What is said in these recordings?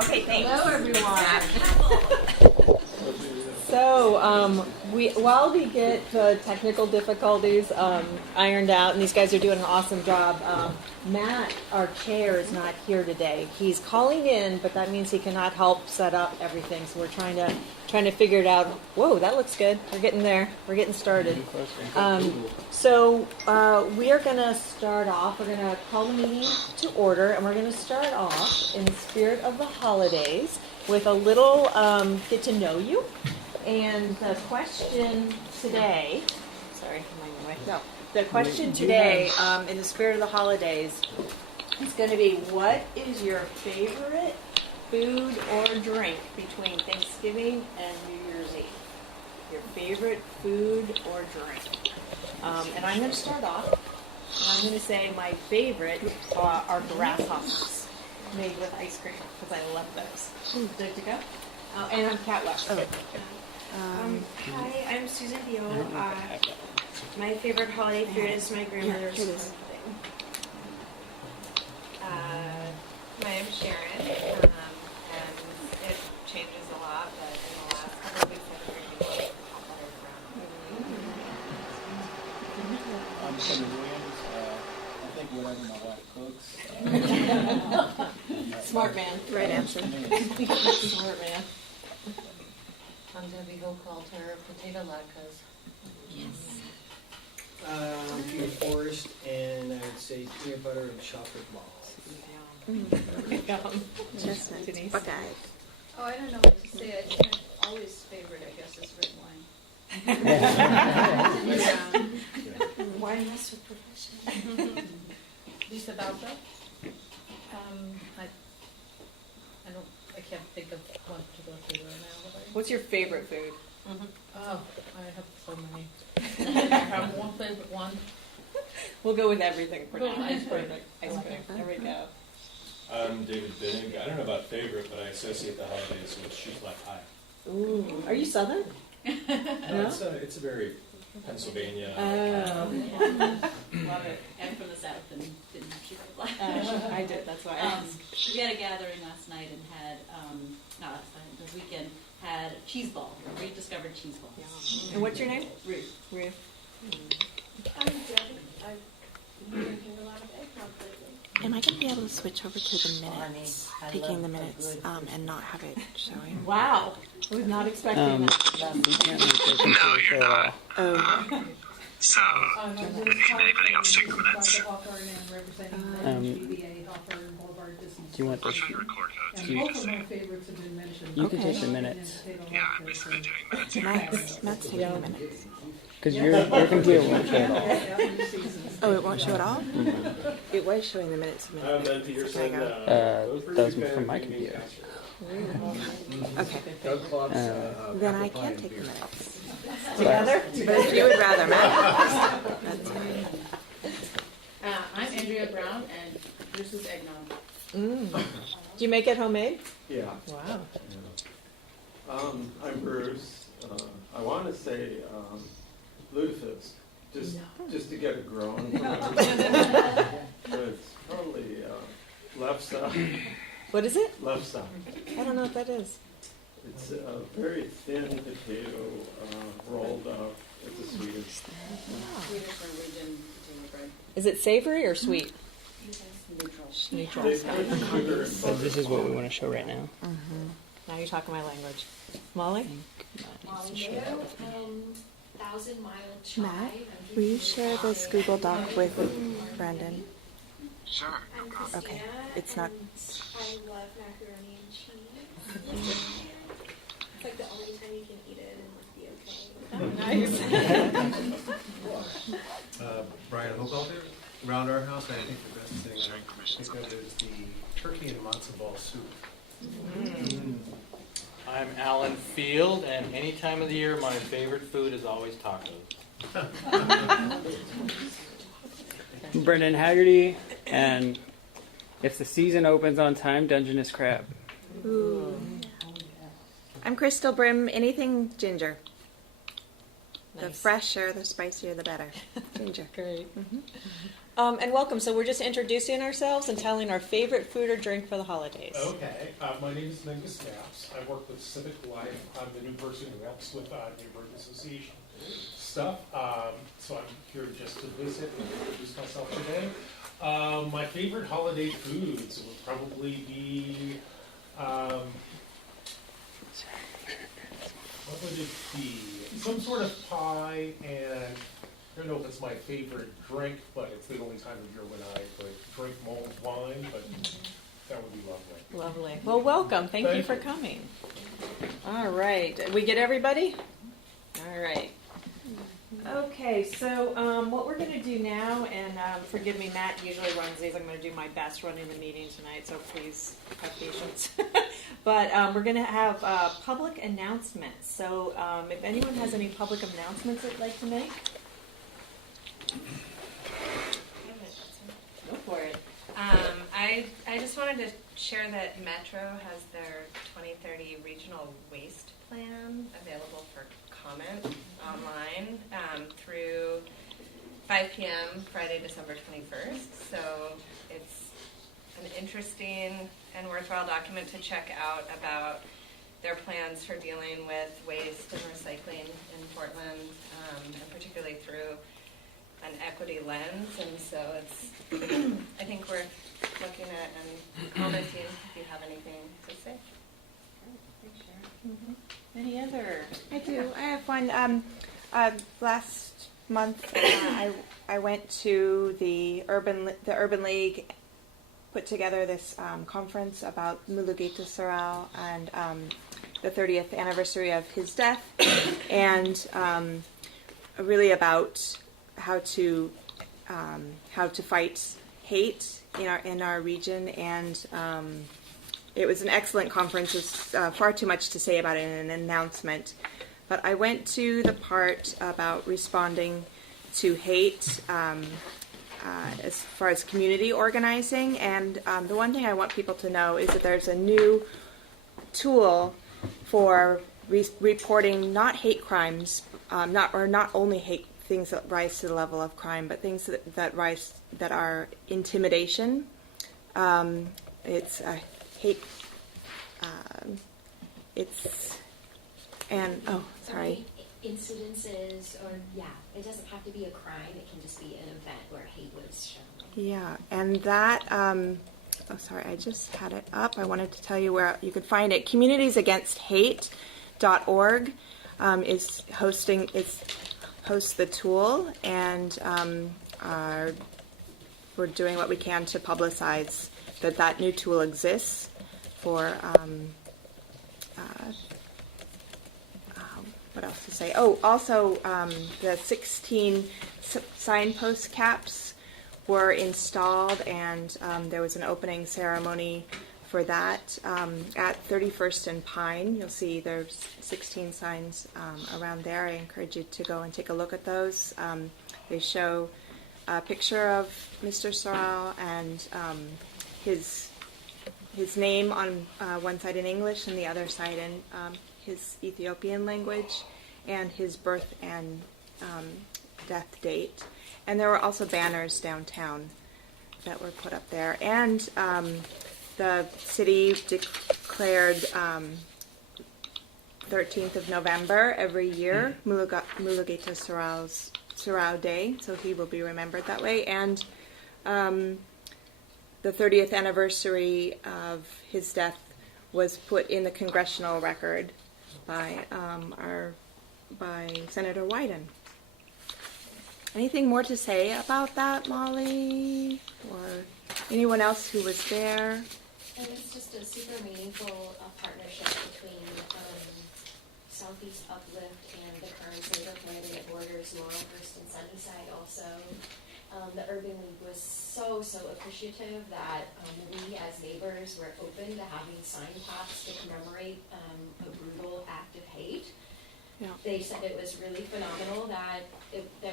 Okay, thanks. Hello, everyone. So, while we get the technical difficulties ironed out, and these guys are doing an awesome job, Matt, our chair, is not here today. He's calling in, but that means he cannot help set up everything. So we're trying to figure it out. Whoa, that looks good. We're getting there. We're getting started. So we are going to start off. We're going to call the meeting to order, and we're going to start off in the spirit of the holidays with a little get to know you. And the question today, the question today, in the spirit of the holidays, is going to be, what is your favorite food or drink between Thanksgiving and New Year's Eve? Your favorite food or drink? And I'm going to start off, and I'm going to say my favorite are grasshoppers made with ice cream, because I love those. Good to go? And I'm Cat West. Hi, I'm Susan Beal. My favorite holiday food is my grandmother's pudding. My name's Sharon, and it changes a lot, but in the last couple of weeks I've been drinking hot butter I'm Sonny Williams. I think whatever my wife cooks. Smart man. Right answer. Smart man. I'm Debbie Hochhalter, potato latkes. Yes. I'm Peter Forrest, and I would say peanut butter and chocolate balls. Chestnut. Denise. Buckeye. Oh, I don't know what to say. I think my always favorite, I guess, is red wine. Why mess with profession? Lisa Balza? I can't think of one particular food right now. What's your favorite food? Oh, I have so many. I have one favorite one. We'll go with everything for now. Ice cream. Ice cream. There we go. I'm David Binnig. I don't know about favorite, but I associate the holidays with Shoot Like High. Ooh. Are you Southern? No, it's a very Pennsylvania. Love it. I'm from the South and didn't have sugar black. I did. That's why I asked. We had a gathering last night and had, not last night, this weekend, had a cheese ball, a rediscovered cheese ball. And what's your name? Ruth. Ruth. I'm Debbie. I've been drinking a lot of eggnog lately. Am I going to be able to switch over to the minutes, taking the minutes, and not have it showing? Wow. I was not expecting that. No, you're not. Oh. So, anybody else take the minutes? Do you want I'll show you record code so you can see it. You can take the minutes. Yeah, I'm basically doing minutes here. Matt's taking the minutes. Because your computer won't show it all. Oh, it won't show at all? It was showing the minutes. That was from my computer. Okay. Then I can take the minutes. Together? But if you would rather, Matt, that's fine. I'm Andrea Brown, and this is eggnog. Do you make it homemade? Yeah. Wow. I'm Bruce. I want to say lutefisk, just to get it growing. But it's probably left side. What is it? Left side. I don't know what that is. It's a very thin potato rolled up. It's a Swedish. Swedish Norwegian potato bread. Is it savory or sweet? Neutral. They put sugar and So butter. this is what we want to show right now. Now you're talking my language. Molly? Mario, 1,000 Mile Chai. Matt, will you share this Google Doc with Brandon? Sure. I'm Christina, Okay, it's not- and I love macaroni and cheese. It's like the only time you can eat it and be okay. Brian Hochhalter. Around our house, I think the best thing I think of is the turkey and matzo ball soup. I'm Alan Field, and any time of the year, my favorite food is always tacos. Brendan Haggerty, and if the season opens on time, Dungeness crab. Ooh. I'm Crystal Brim. Anything ginger. The Nice. fresher, the spicier, the better. Ginger. Great. And welcome. So we're just introducing ourselves and telling our favorite food or drink for the holidays. Okay, my name is Mingus Knaps. I work with Civic Life. I'm the new person who helps with neighborhood association stuff. So I'm here just to visit and introduce myself today. My favorite holiday foods would probably be, what would it be? Some sort of pie, and I don't know if it's my favorite drink, but it's the only time of year when I could drink mulled wine, but that would be lovely. Lovely. Well, welcome. Thank you for coming. All right. We get everybody? All right. Okay, so what we're going to do now, and forgive me, Matt usually runs these. I'm going to do my best running the meeting tonight, so please have patience. But we're going to have public announcements. So if anyone has any public announcements they'd like to make. Go for it. I just wanted to share that Metro has their 2030 regional waste plan available for comment online through 5 p.m. Friday, December 21st. So it's an interesting and worthwhile document to check out about their plans for dealing with waste and recycling in Portland, and particularly through an equity lens. And so it's, I think, worth looking at and commenting if you have anything to say. Mm-hmm. Any other? I do. I have one. Last month, I went to the Urban League put together this conference about Mulugeta Sorrel and the 30th anniversary of his death, and really about how to fight hate in our region. And it was an excellent conference. There's far too much to say about it in an announcement. But I went to the part about responding to hate as far as community organizing. And the one thing I want people to know is that there's a new tool for reporting not hate crimes, not only hate things that rise to the level of crime, but things that are intimidation. It's a hate. Incidences, or it doesn't have to be a crime. It can just be an event where hate was shown. Yeah, and that. I just had it up. I wanted to tell you where you could find it. Communitiesagainst.hate.org is hosts the tool, and we're doing what we can to publicize that new tool exists for. What else to say? Oh, also the 16 signpost caps were installed, and there was an opening ceremony for that at 31st and Pine. You'll see there's 16 signs around there. I encourage you to go and take a look at those. They show a picture of Mr. Sorrel and his name on one side in English and the other side in his Ethiopian language, and his birth and death date. And there were also banners downtown that were put up there. And the city declared 13th of November every year Mulugeta Sorrel Day, so he will be remembered that way. And the 30th anniversary of his death was put in the congressional record by Senator Wyden. Anything more to say about that, Molly, or anyone else who was there? And it's just a super meaningful partnership between Southeast Uplift and the current Center Planning that borders Laurelhurst and Sunnyside also. The Urban League was so appreciative that we as neighbors were open to having sign pops to commemorate a brutal act of hate. Yeah. They said it was really phenomenal that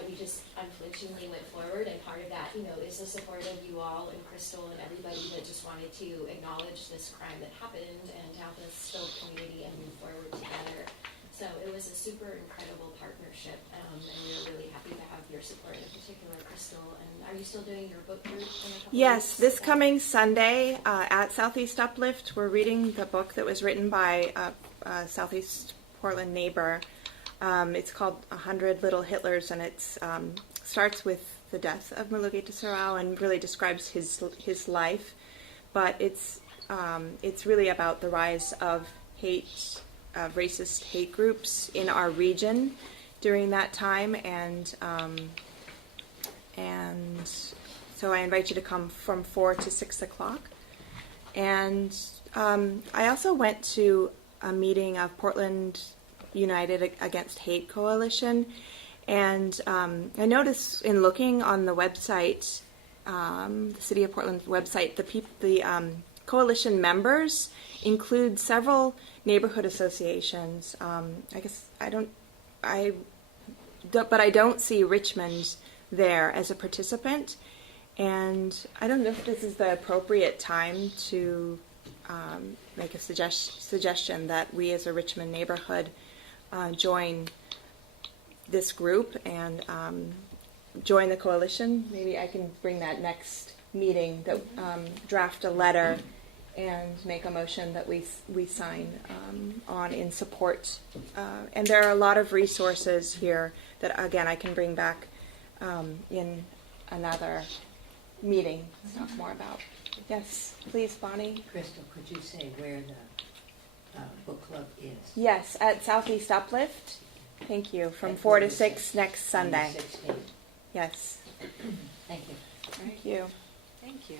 we just unflinchingly went forward, and part of that, is the support of you all and Crystal and everybody that just wanted to acknowledge this crime that happened and to help us build community and move forward together. So it was a super incredible partnership, and we're really happy to have your support, in particular, Crystal. And are you still doing your book group in a couple Yes, weeks? this coming Sunday at Southeast Uplift, we're reading the book that was written by a Southeast Portland neighbor. It's called 100 Little Hitlers, and it starts with the death of Mulugeta Sarau and really describes his life. But it's really about the rise of hate, racist hate groups in our region during that time, and so I invite you to come from 4 to 6 o'clock. And I also went to a meeting of Portland United Against Hate Coalition, and I noticed in looking on the website, the City of Portland website, the coalition members include several neighborhood associations. But I don't see Richmond there as a participant, and I don't know if this is the appropriate time to make a suggestion that we as a Richmond neighborhood join this group and join the coalition. Maybe I can bring that next meeting, that draft a letter and make a motion that we sign on in support. And there are a lot of resources here that, again, I can bring back in another meeting to talk more about. Yes, please, Bonnie. Crystal, could you say where the book club is? Yes, at Southeast Uplift. Thank you. From 4 to 6 next Sunday. 16. Yes. Thank you. Thank you. Thank you.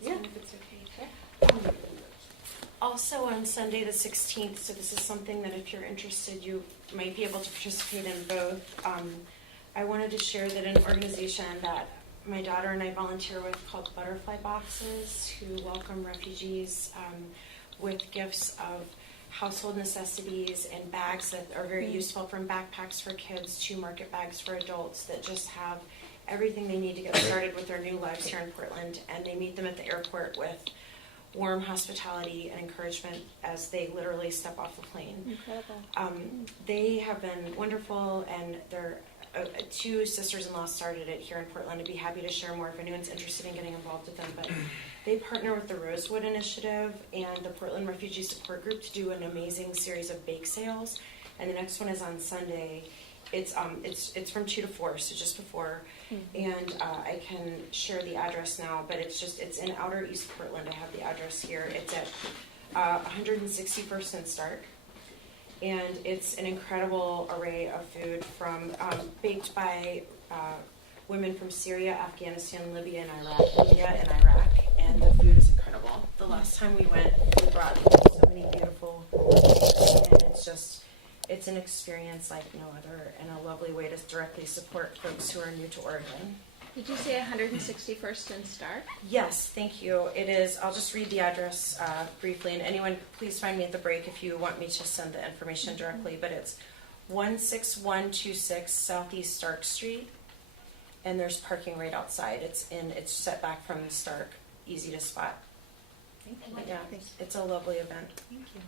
Yeah. If it's okay. Also on Sunday the 16th, so this is something that if you're interested, you might be able to participate in both. I wanted to share that an organization that my daughter and I volunteer with called Butterfly Boxes, who welcome refugees with gifts of household necessities and bags that are very useful, from backpacks for kids to market bags for adults, that just have everything they need to get started with their new lives here in Portland. And they meet them at the airport with warm hospitality and encouragement as they literally step off the plane. Incredible. They have been wonderful, and they're two sisters-in-law started it here in Portland. I'd be happy to share more if anyone's interested in getting involved with them. But they partner with the Rosewood Initiative and the Portland Refugee Support Group to do an amazing series of bake sales. And the next one is on Sunday. It's from 2 to 4, so just before. And I can share the address now, but it's in outer East Portland. I have the address here. It's at 161st and Stark. And it's an incredible array of food baked by women from Syria, Afghanistan, Libya, and Iraq. And the food is incredible. The last time we went, we brought so many beautiful cakes, and it's an experience like no other, and a lovely way to directly support folks who are new to Oregon. Did you say 161st and Stark? Yes, thank you. It is. I'll just read the address briefly, and anyone, please find me at the break if you want me to send the information directly. But it's 16126 Southeast Stark Street, and there's parking right outside. It's set back from Stark, easy to spot. Thank you. But yeah, it's a lovely event. Thank you.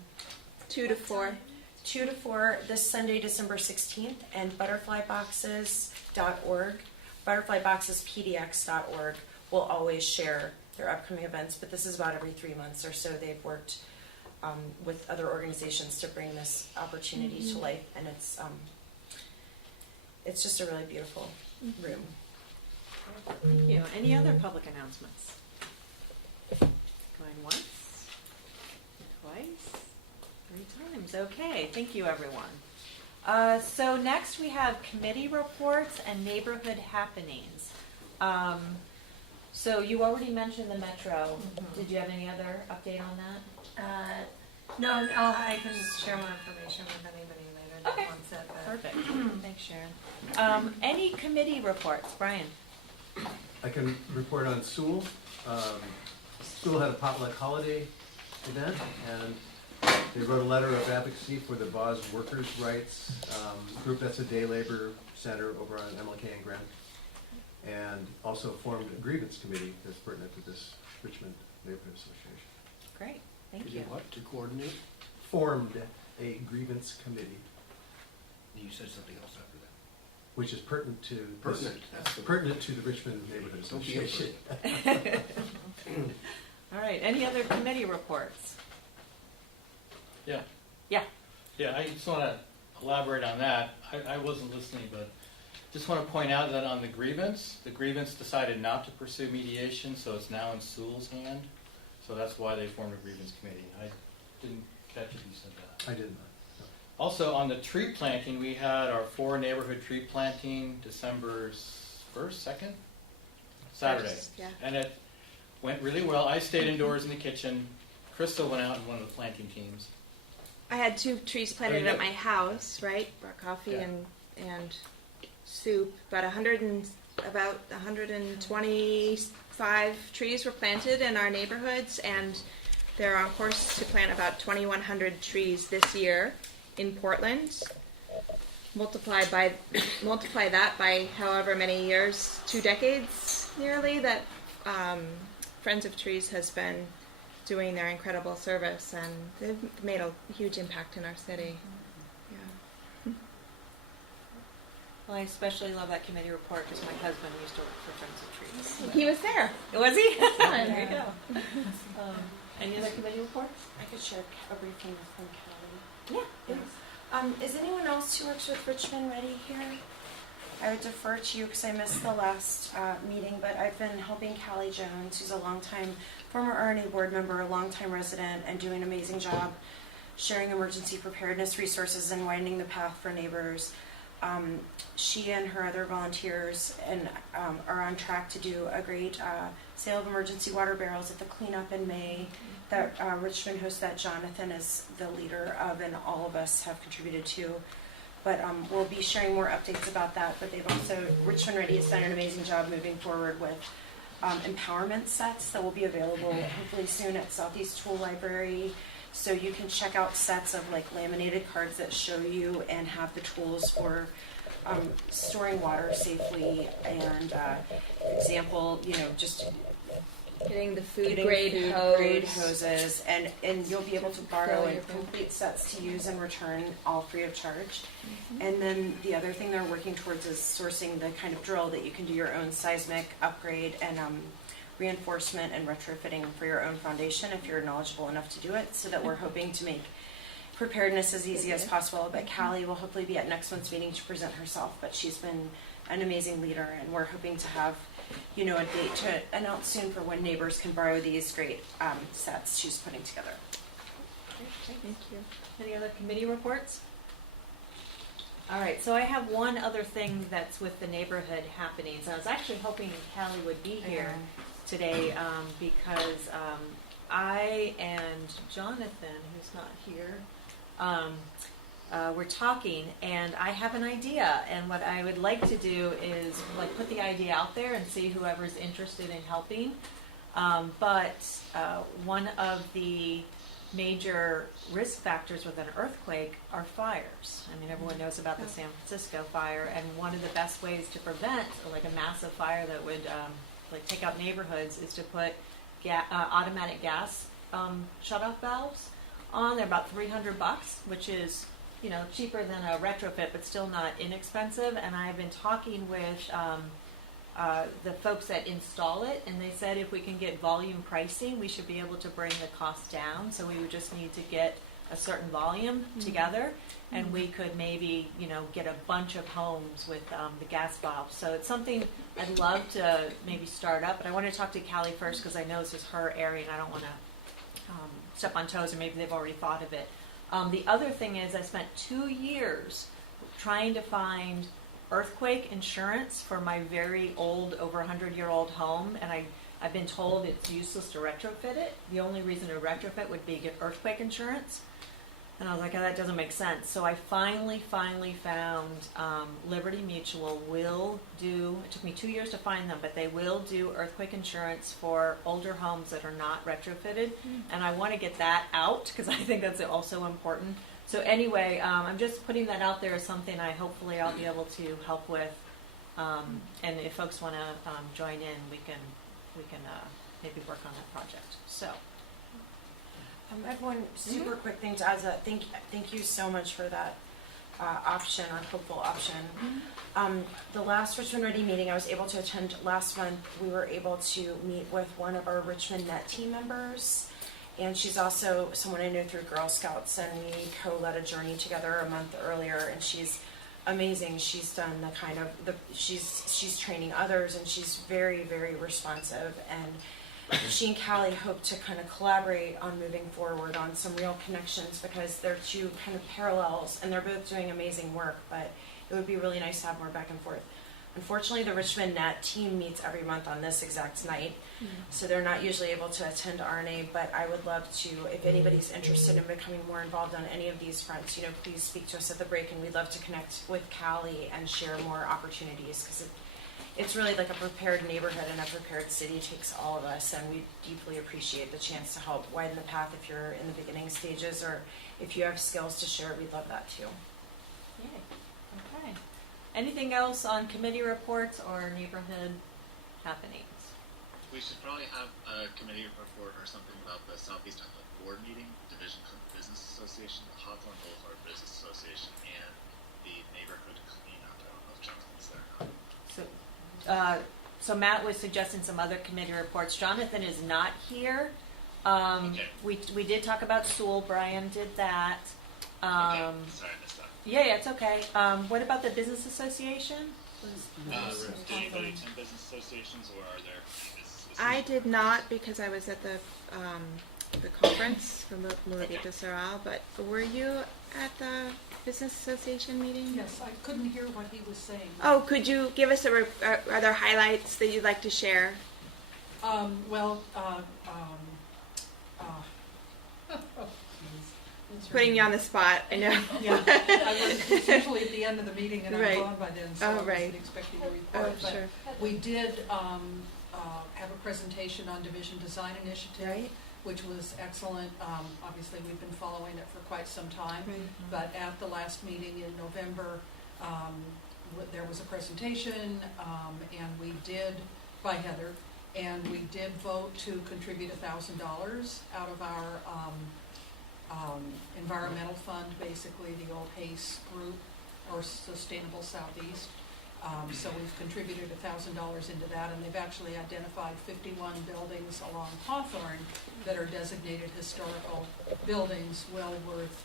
2 to 4. 2 to 4 this Sunday, December 16th, and butterflyboxes.org. Butterflyboxespdx.org will always share their upcoming events, but this is about every 3 months or so. They've worked with other organizations to bring this opportunity to life, and it's just a really beautiful room. Thank you. Any other public announcements? Going once, twice, 3 times. Okay, thank you, everyone. So next we have committee reports and neighborhood happenings. So you already mentioned the Metro. Did you have any other update on that? No, I can share more information with anybody later that wants it. But. Perfect. Thanks, Sharon. Any committee reports? Brian? I can report on Sewell. Sewell had a potluck holiday event, and they wrote a letter of advocacy for the Boz Workers' Rights group. That's a day labor center over on MLK and Grant, and also formed a grievance committee that's pertinent to this Richmond Neighborhood Association. Great, thank you. What, to coordinate? Formed a grievance committee, You said something else after that. which is pertinent to Pertinent, that's the- pertinent to the Richmond Neighborhood Don't be Association. All right, any other committee reports? Yeah. Yeah. Yeah, I just want to elaborate on that. I wasn't listening, but just want to point out that on the grievance decided not to pursue mediation, so it's now in Sewell's hand. So that's why they formed a grievance committee. I didn't catch if you said that. I did not. Also, on the tree planting, we had our 4 neighborhood tree planting December 1st, 2nd? Saturday. First, yeah. And it went really well. I stayed indoors in the kitchen. Crystal went out in one of the planting teams. I had 2 trees planted you at did? my house, right? Brought coffee Yeah. and soup. About 125 trees were planted in our neighborhoods, and they're on course to plant about 2,100 trees this year in Portland. Multiply that by however many years, 2 decades nearly, that Friends of Trees has been doing their incredible service, and they've made a huge impact in our city. Yeah. Well, I especially love that committee report because my husband used to work for Friends of Trees. He was there. Was he? Yeah. There you go. Any other committee reports? I could share a brief thing from Kelly. Yeah. Is anyone else who works with Richmond Ready here? I would defer to you because I missed the last meeting, but I've been helping Callie Jones, who's a longtime former RNA board member, a longtime resident, and doing an amazing job sharing emergency preparedness resources and widening the path for neighbors. She and her other volunteers are on track to do a great sale of emergency water barrels at the cleanup in May that Richmond hosts, that Jonathan is the leader of, and all of us have contributed to. But we'll be sharing more updates about that. But they've also, Richmond Ready has done an amazing job moving forward with empowerment sets that will be available hopefully soon at Southeast Tool Library. So you can check out sets of like laminated cards that show you and have the tools for storing water safely, and example, just Getting the food getting grade food hose. grade hoses, and you'll be able to borrow Fill and your food. complete sets to use and return, all free of charge. And then the other thing they're working towards is sourcing the kind of drill that you can do your own seismic upgrade and reinforcement and retrofitting for your own foundation if you're knowledgeable enough to do it, so that we're hoping to make preparedness as easy as possible. But Callie will hopefully be at next month's meeting to present herself, but she's been an amazing leader, and we're hoping to have a date to announce soon for when neighbors can borrow these great sets she's putting together. Thank you. Any other committee reports? All right, so I have one other thing that's with the neighborhood happenings. I was actually hoping Callie would be here today because I and Jonathan, who's not here, we're talking, and I have an idea. And what I would like to do is like put the idea out there and see whoever's interested in helping. But one of the major risk factors with an earthquake are fires. I mean, everyone knows about the San Francisco fire, and one of the best ways to prevent like a massive fire that would like take out neighborhoods is to put automatic gas shutoff valves on. They're about $300, which is cheaper than a retrofit, but still not inexpensive. And I've been talking with the folks that install it, and they said if we can get volume pricing, we should be able to bring the cost down. So we would just need to get a certain volume together, and we could maybe get a bunch of homes with the gas valves. So it's something I'd love to maybe start up, but I want to talk to Callie first because I know this is her area and I don't want to step on toes, or maybe they've already thought of it. The other thing is I spent 2 years trying to find earthquake insurance for my very old, over 100-year-old home, and I've been told it's useless to retrofit it. The only reason to retrofit would be get earthquake insurance. And I was like, oh, that doesn't make sense. So I finally found Liberty Mutual will do, it took me 2 years to find them, but they will do earthquake insurance for older homes that are not retrofitted. And I want to get that out because I think that's also important. So anyway, I'm just putting that out there as something hopefully I'll be able to help with. And if folks want to join in, we can maybe work on that project. So. I have one super quick thing to add. Thank you so much for that option or hopeful option. The last Richmond Ready meeting I was able to attend last month, we were able to meet with one of our Richmond Net team members, and she's also someone I knew through Girl Scouts, and we co-led a journey together a month earlier, and she's amazing. She's done the kind of she's training others, and she's very, very responsive, and she and Callie hope to kind of collaborate on moving forward on some real connections, because they're two kind of parallels and they're both doing amazing work, but it would be really nice to have more back and forth. Unfortunately, the Richmond Net team meets every month on this exact night, so they're not usually able to attend RNA, but I would love to, if anybody's interested in becoming more involved on any of these fronts, please speak to us at the break, and we'd love to connect with Callie and share more opportunities, because it's really like a prepared neighborhood and a prepared city takes all of us, and we deeply appreciate the chance to help widen the path if you're in the beginning stages, or if you have skills to share, we'd love that too. Yay. Okay. Anything else on committee reports or neighborhood happenings? We should probably have a committee report or something about the Southeast Athletic Board meeting, Division of Business Association, the Hawthorne Boulevard Business Association, and the neighborhood cleanup. I don't know if Jonathan's there or not. So Matt was suggesting some other committee reports. Jonathan is not here. Okay. We did talk about Sewell. Brian did that. Okay. Sorry, I missed that. Yeah, it's okay. What about the business association? Did anybody attend business associations, or are there any business associations? I did not, because I was at the conference from Muladita Saral, but were you at the business association meeting? Yes, I couldn't hear what he was saying. Oh, could you give us are there highlights that you'd like to share? Putting you on the spot, I know. Yeah, it's usually at the end of the meeting, and Right. I'm gone by then, so I wasn't expecting a report. Oh, sure. But we did have a presentation on Division Design Initiative, Right. which was excellent. Obviously, we've been following it for quite some time, Right. but at the last meeting in November, there was a presentation, and we did, by Heather, and we did vote to contribute $1,000 out of our environmental fund, basically the old HACE group, or Sustainable Southeast. So we've contributed $1,000 into that, and they've actually identified 51 buildings along Hawthorne that are designated historical buildings, well worth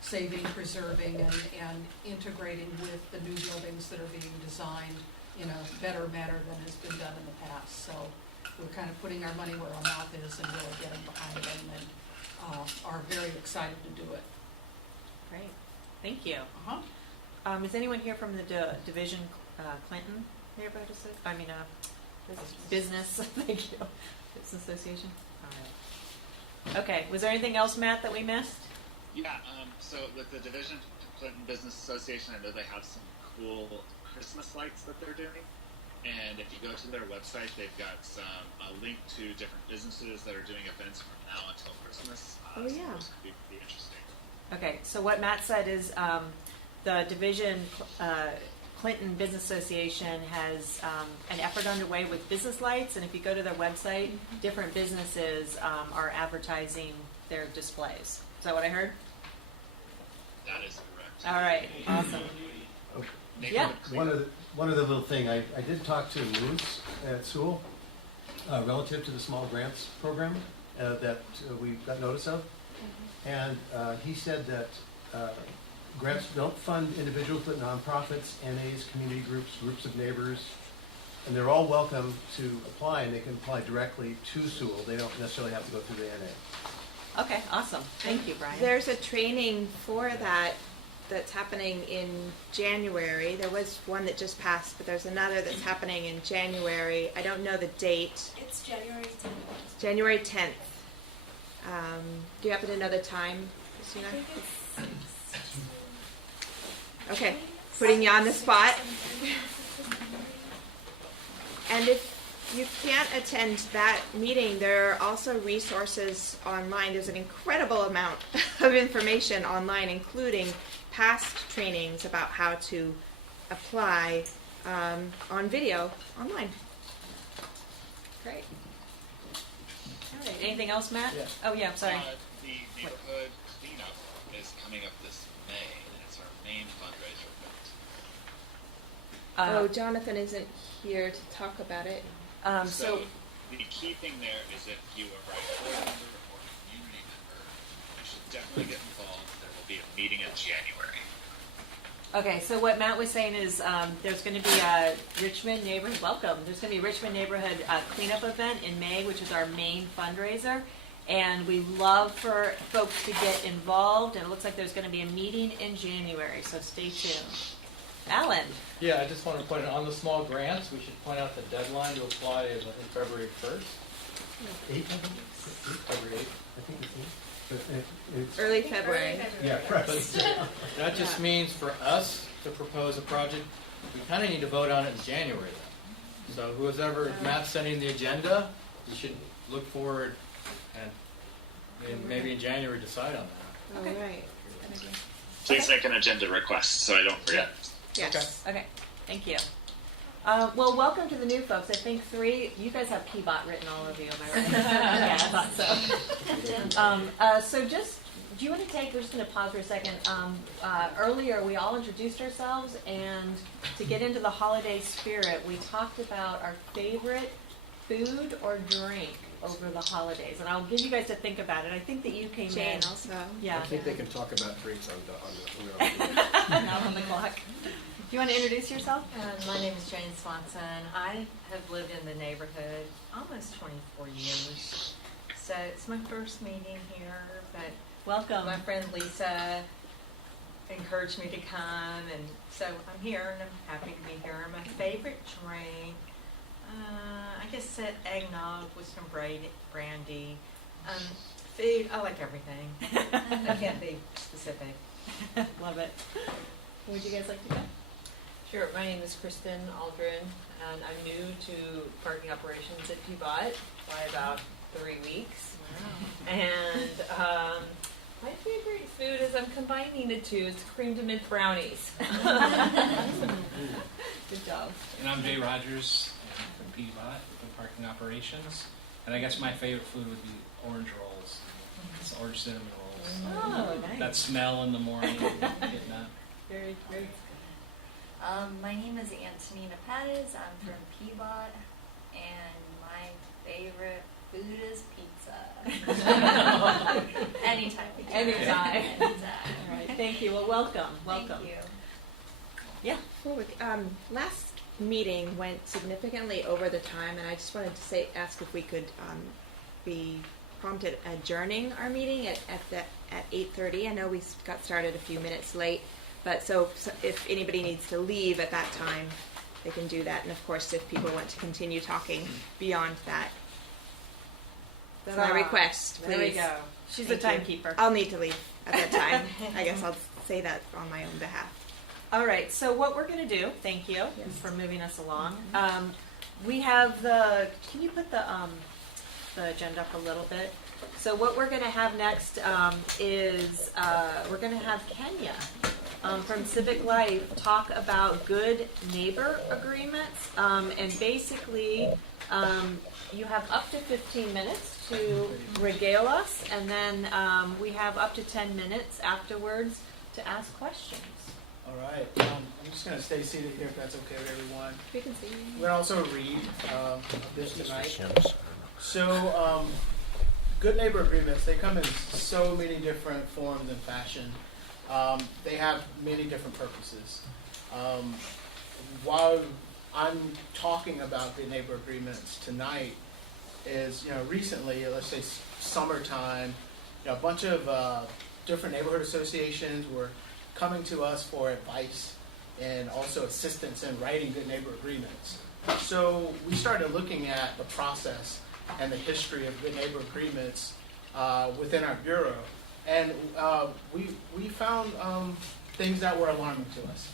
saving, preserving, and integrating with the new buildings that are being designed in a better manner than has been done in the past. So we're kind of putting our money where our mouth is and really getting behind them, and are very excited to do it. Great. Thank you. Uh-huh. Is anyone here from the Division Clinton neighborhood? Business. Thank you. Business Association. All right. Okay. Was there anything else, Matt, that we missed? Yeah. So with the Division Clinton Business Association, I know they have some cool Christmas lights that they're doing. And if you go to their website, they've got a link to different businesses that are doing events from now until Christmas. Oh, So yeah. those could be pretty interesting. Okay. So what Matt said is the Division Clinton Business Association has an effort underway with business lights, and if you go to their website, different businesses are advertising their displays. Is that what I heard? That is correct. All right. Awesome. Okay. Yeah. One other little thing, I did talk to Moose at Sewell relative to the small grants program that we got notice of. And he said that grants don't fund individuals but nonprofits, NAs, community groups, groups of neighbors, and they're all welcome to apply, and they can apply directly to Sewell. They don't necessarily have to go through the NA. Okay. Awesome. Thank you, Brian. There's a training for that's happening in January. There was one that just passed, but there's another that's happening in January. I don't know the date. It's January 10th. January 10th. Do you happen to know the time, Christina? I think it's Okay, putting you on the spot. And if you can't attend that meeting, there are also resources online. There's an incredible amount of information online, including past trainings about how to apply on video online. Great. All right. anything else, Matt? Yeah. Oh yeah, I'm sorry. The neighborhood cleanup is coming up this May, and it's our main fundraiser event. Oh, Jonathan isn't here to talk about it. So the key thing there is if you are a board member or a community member, you should definitely get involved. There will be a meeting in January. Okay, so what Matt was saying is there's going to be a Richmond neighborhood, welcome, there's going to be a Richmond neighborhood cleanup event in May, which is our main fundraiser. And we love for folks to get involved, and it looks like there's going to be a meeting in January, so stay tuned. Alan? Yeah, I just want to point out on the small grants, we should point out the deadline to apply is, I think, February 1st. 8th, February 8th. I think it's Early February. Yeah, right. That just means for us to propose a project, we kind of need to vote on it in January then. So whoever Matt's sending the agenda, you should look forward and maybe in January decide on that. All right. Please make an agenda request so I don't forget. Yes. Okay, thank you. Well, welcome to the new folks. I think you guys have Peabot written all over you, am I right? Yeah, I thought so. So just, do you want to we're just going to pause for a second. Earlier, we all introduced ourselves, and to get into the holiday spirit, we talked about our favorite food or drink over the holidays. And I'll give you guys to think about it. I think that you came Jane in. also. Yeah. I think they can talk about drinks on Not on the clock. Do you want to introduce yourself? My name is Jane Swanson. I have lived in the neighborhood almost 24 years. So it's my first meeting here, but welcome. My friend Lisa encouraged me to come, and so I'm here, and I'm happy to be here. My favorite drink, I guess said eggnog with some brandy. Food, I like everything. I can't be specific. Love it. Would you guys like to go? Sure. My name is Kristen Aldrin, and I'm new to parking operations at Peabot by about 3 weeks. Wow. And my favorite food is I'm combining the two. It's cream to mint brownies. Good job. And I'm Jay Rogers from Peabot with parking operations. And I guess my favorite food would be orange rolls. It's orange cinnamon rolls. Oh, nice. That smell in the morning. Getting up. Very, very. My name is Antonina Paz. I'm from Peabot, and my favorite food is pizza. Anytime. Anytime. All right. Thank you. Well, welcome. Welcome. Thank you. Yeah. Last meeting went significantly over the time, and I just wanted to ask if we could be prompted adjourning our meeting at 8:30. I know we got started a few minutes late. But so if anybody needs to leave at that time, they can do that. And of course, if people want to continue talking beyond that, that's my request, please. There we go. She's the timekeeper. I'll need to leave at that time. I guess I'll say that on my own behalf. All right. So what we're going to do, thank you for moving us along. We have can you put the agenda up a little bit? So what we're going to have next is we're going to have Kenya from Civic Life talk about good neighbor agreements. And basically, you have up to 15 minutes to regale us, and then we have up to 10 minutes afterwards to ask questions. All right. I'm just going to stay seated here if that's okay with everyone. We can see you. We're going to also read this tonight. So, good neighbor agreements, they come in so many different forms and fashion. They have many different purposes. While I'm talking about good neighbor agreements tonight is, recently, let's say summertime, a bunch of different neighborhood associations were coming to us for advice and also assistance in writing good neighbor agreements. So we started looking at the process and the history of good neighbor agreements within our bureau. And we found things that were alarming to us.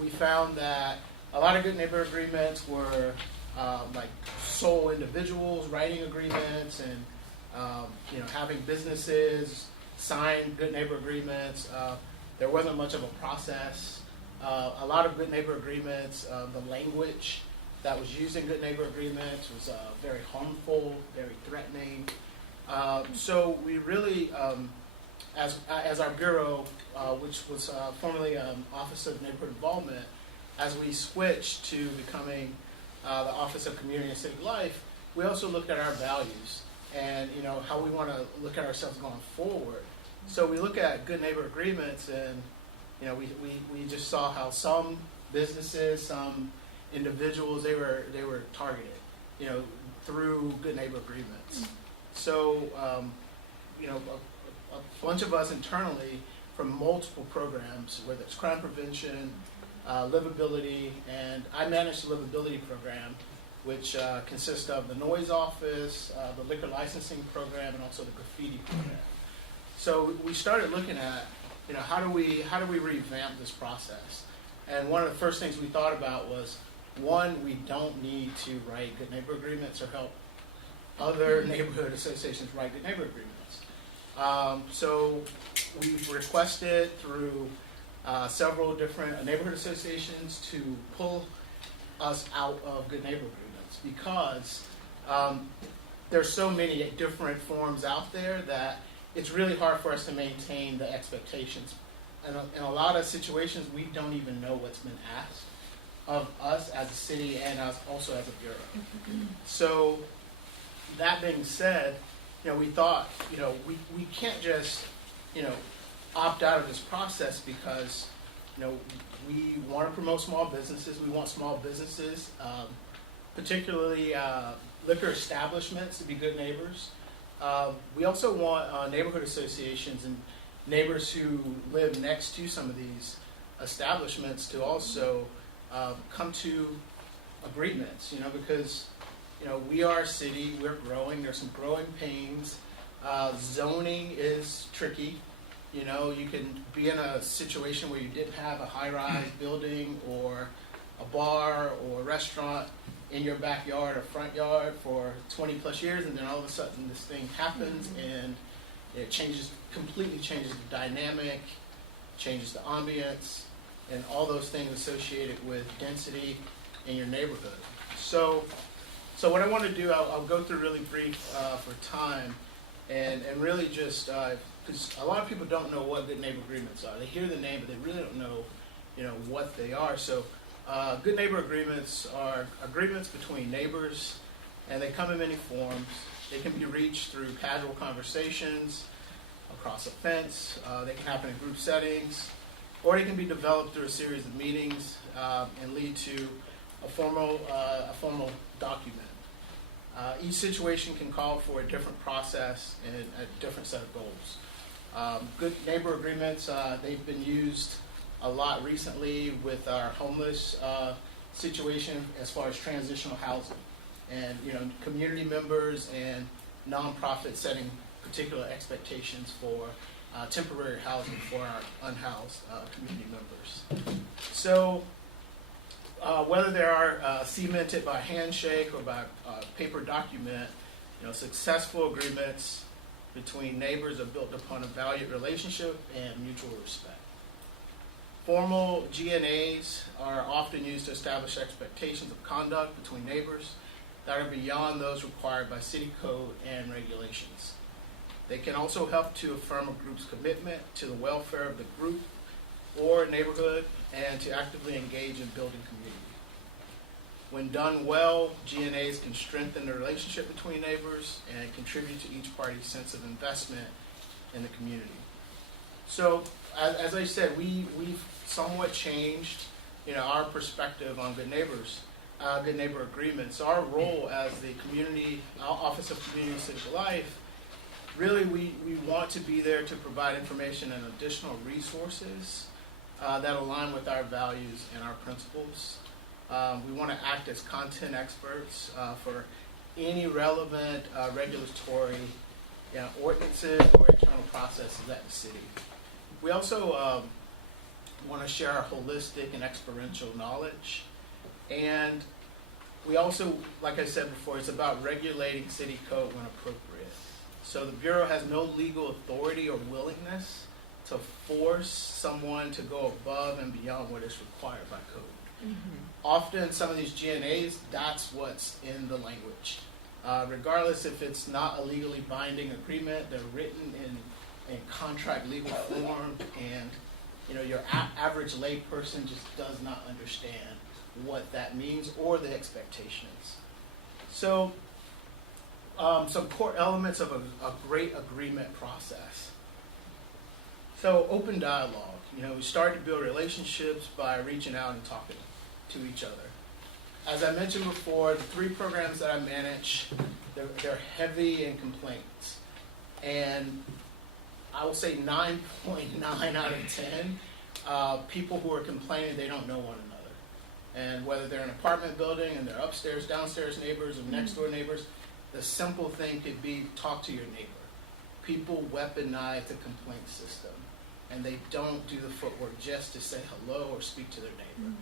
We found that a lot of good neighbor agreements were like sole individuals writing agreements and having businesses sign good neighbor agreements. There wasn't much of a process. A lot of good neighbor agreements, the language that was used in good neighbor agreements was very harmful, very threatening. So we really, as our bureau, which was formerly Office of Neighborhood Involvement, as we switched to becoming the Office of Community and Civic Life, we also looked at our values and how we want to look at ourselves going forward. So we look at good neighbor agreements, and we just saw how some businesses, some individuals, they were targeted, through good neighbor agreements. So a bunch of us internally from multiple programs, whether it's crime prevention, livability, and I manage the livability program, which consists of the noise office, the liquor licensing program, and also the graffiti program. So we started looking at, how do we revamp this process? And one of the first things we thought about was, one, we don't need to write good neighbor agreements or help other neighborhood associations write good neighbor agreements. So we've requested through several different neighborhood associations to pull us out of good neighbor agreements, because there's so many different forms out there that it's really hard for us to maintain the expectations. And in a lot of situations, we don't even know what's been asked of us as a city and also as a bureau. So that being said, we thought, we can't just, opt out of this process, because, we want to promote small businesses. We want small businesses, particularly liquor establishments, to be good neighbors. We also want neighborhood associations and neighbors who live next to some of these establishments to also come to agreements, because we are a city, we're growing, there's some growing pains. Zoning is tricky. You can be in a situation where you didn't have a high-rise building or a bar or a restaurant in your backyard or front yard for 20 plus years, and then all of a sudden this thing happens and it completely changes the dynamic, changes the ambience, and all those things associated with density in your neighborhood. So what I want to do, I'll go through really brief for time, and really just, because a lot of people don't know what good neighbor agreements are. They hear the name, but they really don't know, what they are. So good neighbor agreements are agreements between neighbors, and they come in many forms. They can be reached through casual conversations, across a fence. They can happen in group settings, or they can be developed through a series of meetings and lead to a formal document. Each situation can call for a different process and a different set of goals. Good neighbor agreements, they've been used a lot recently with our homeless situation as far as transitional housing. And community members and nonprofits setting particular expectations for temporary housing for our unhoused community members. So whether they are cemented by handshake or by paper document, successful agreements between neighbors are built upon a valued relationship and mutual respect. Formal GNAs are often used to establish expectations of conduct between neighbors that are beyond those required by city code and regulations. They can also help to affirm a group's commitment to the welfare of the group or neighborhood and to actively engage in building community. When done well, GNAs can strengthen the relationship between neighbors and contribute to each party's sense of investment in the community. So, as I said, we've somewhat changed, our perspective on good neighbor agreements. Our role as the Office of Community and Civic Life, really we want to be there to provide information and additional resources that align with our values and our principles. We want to act as content experts for any relevant regulatory ordinances or internal processes at the city. We also want to share our holistic and experiential knowledge. And we also, like I said before, it's about regulating city code when appropriate. So the Bureau has no legal authority or willingness to force someone to go above and beyond what is required by code. Mm-hmm. Often some of these GNAs, that's what's in the language. regardless if it's not a legally binding agreement, they're written in contract legal form, and your average lay person just does not understand what that means or the expectations. So, some core elements of a great agreement process. So, open dialogue. We start to build relationships by reaching out and talking to each other. As I mentioned before, the 3 programs that I manage, they're heavy in complaints. And I will say 9.9 out of 10, people who are complaining, they don't know one another. And whether they're in an apartment building and they're upstairs, downstairs neighbors, or next door neighbors, the simple thing could be talk to your neighbor. People weaponize the complaint system, and they don't do the footwork just to say hello or speak to their neighbor.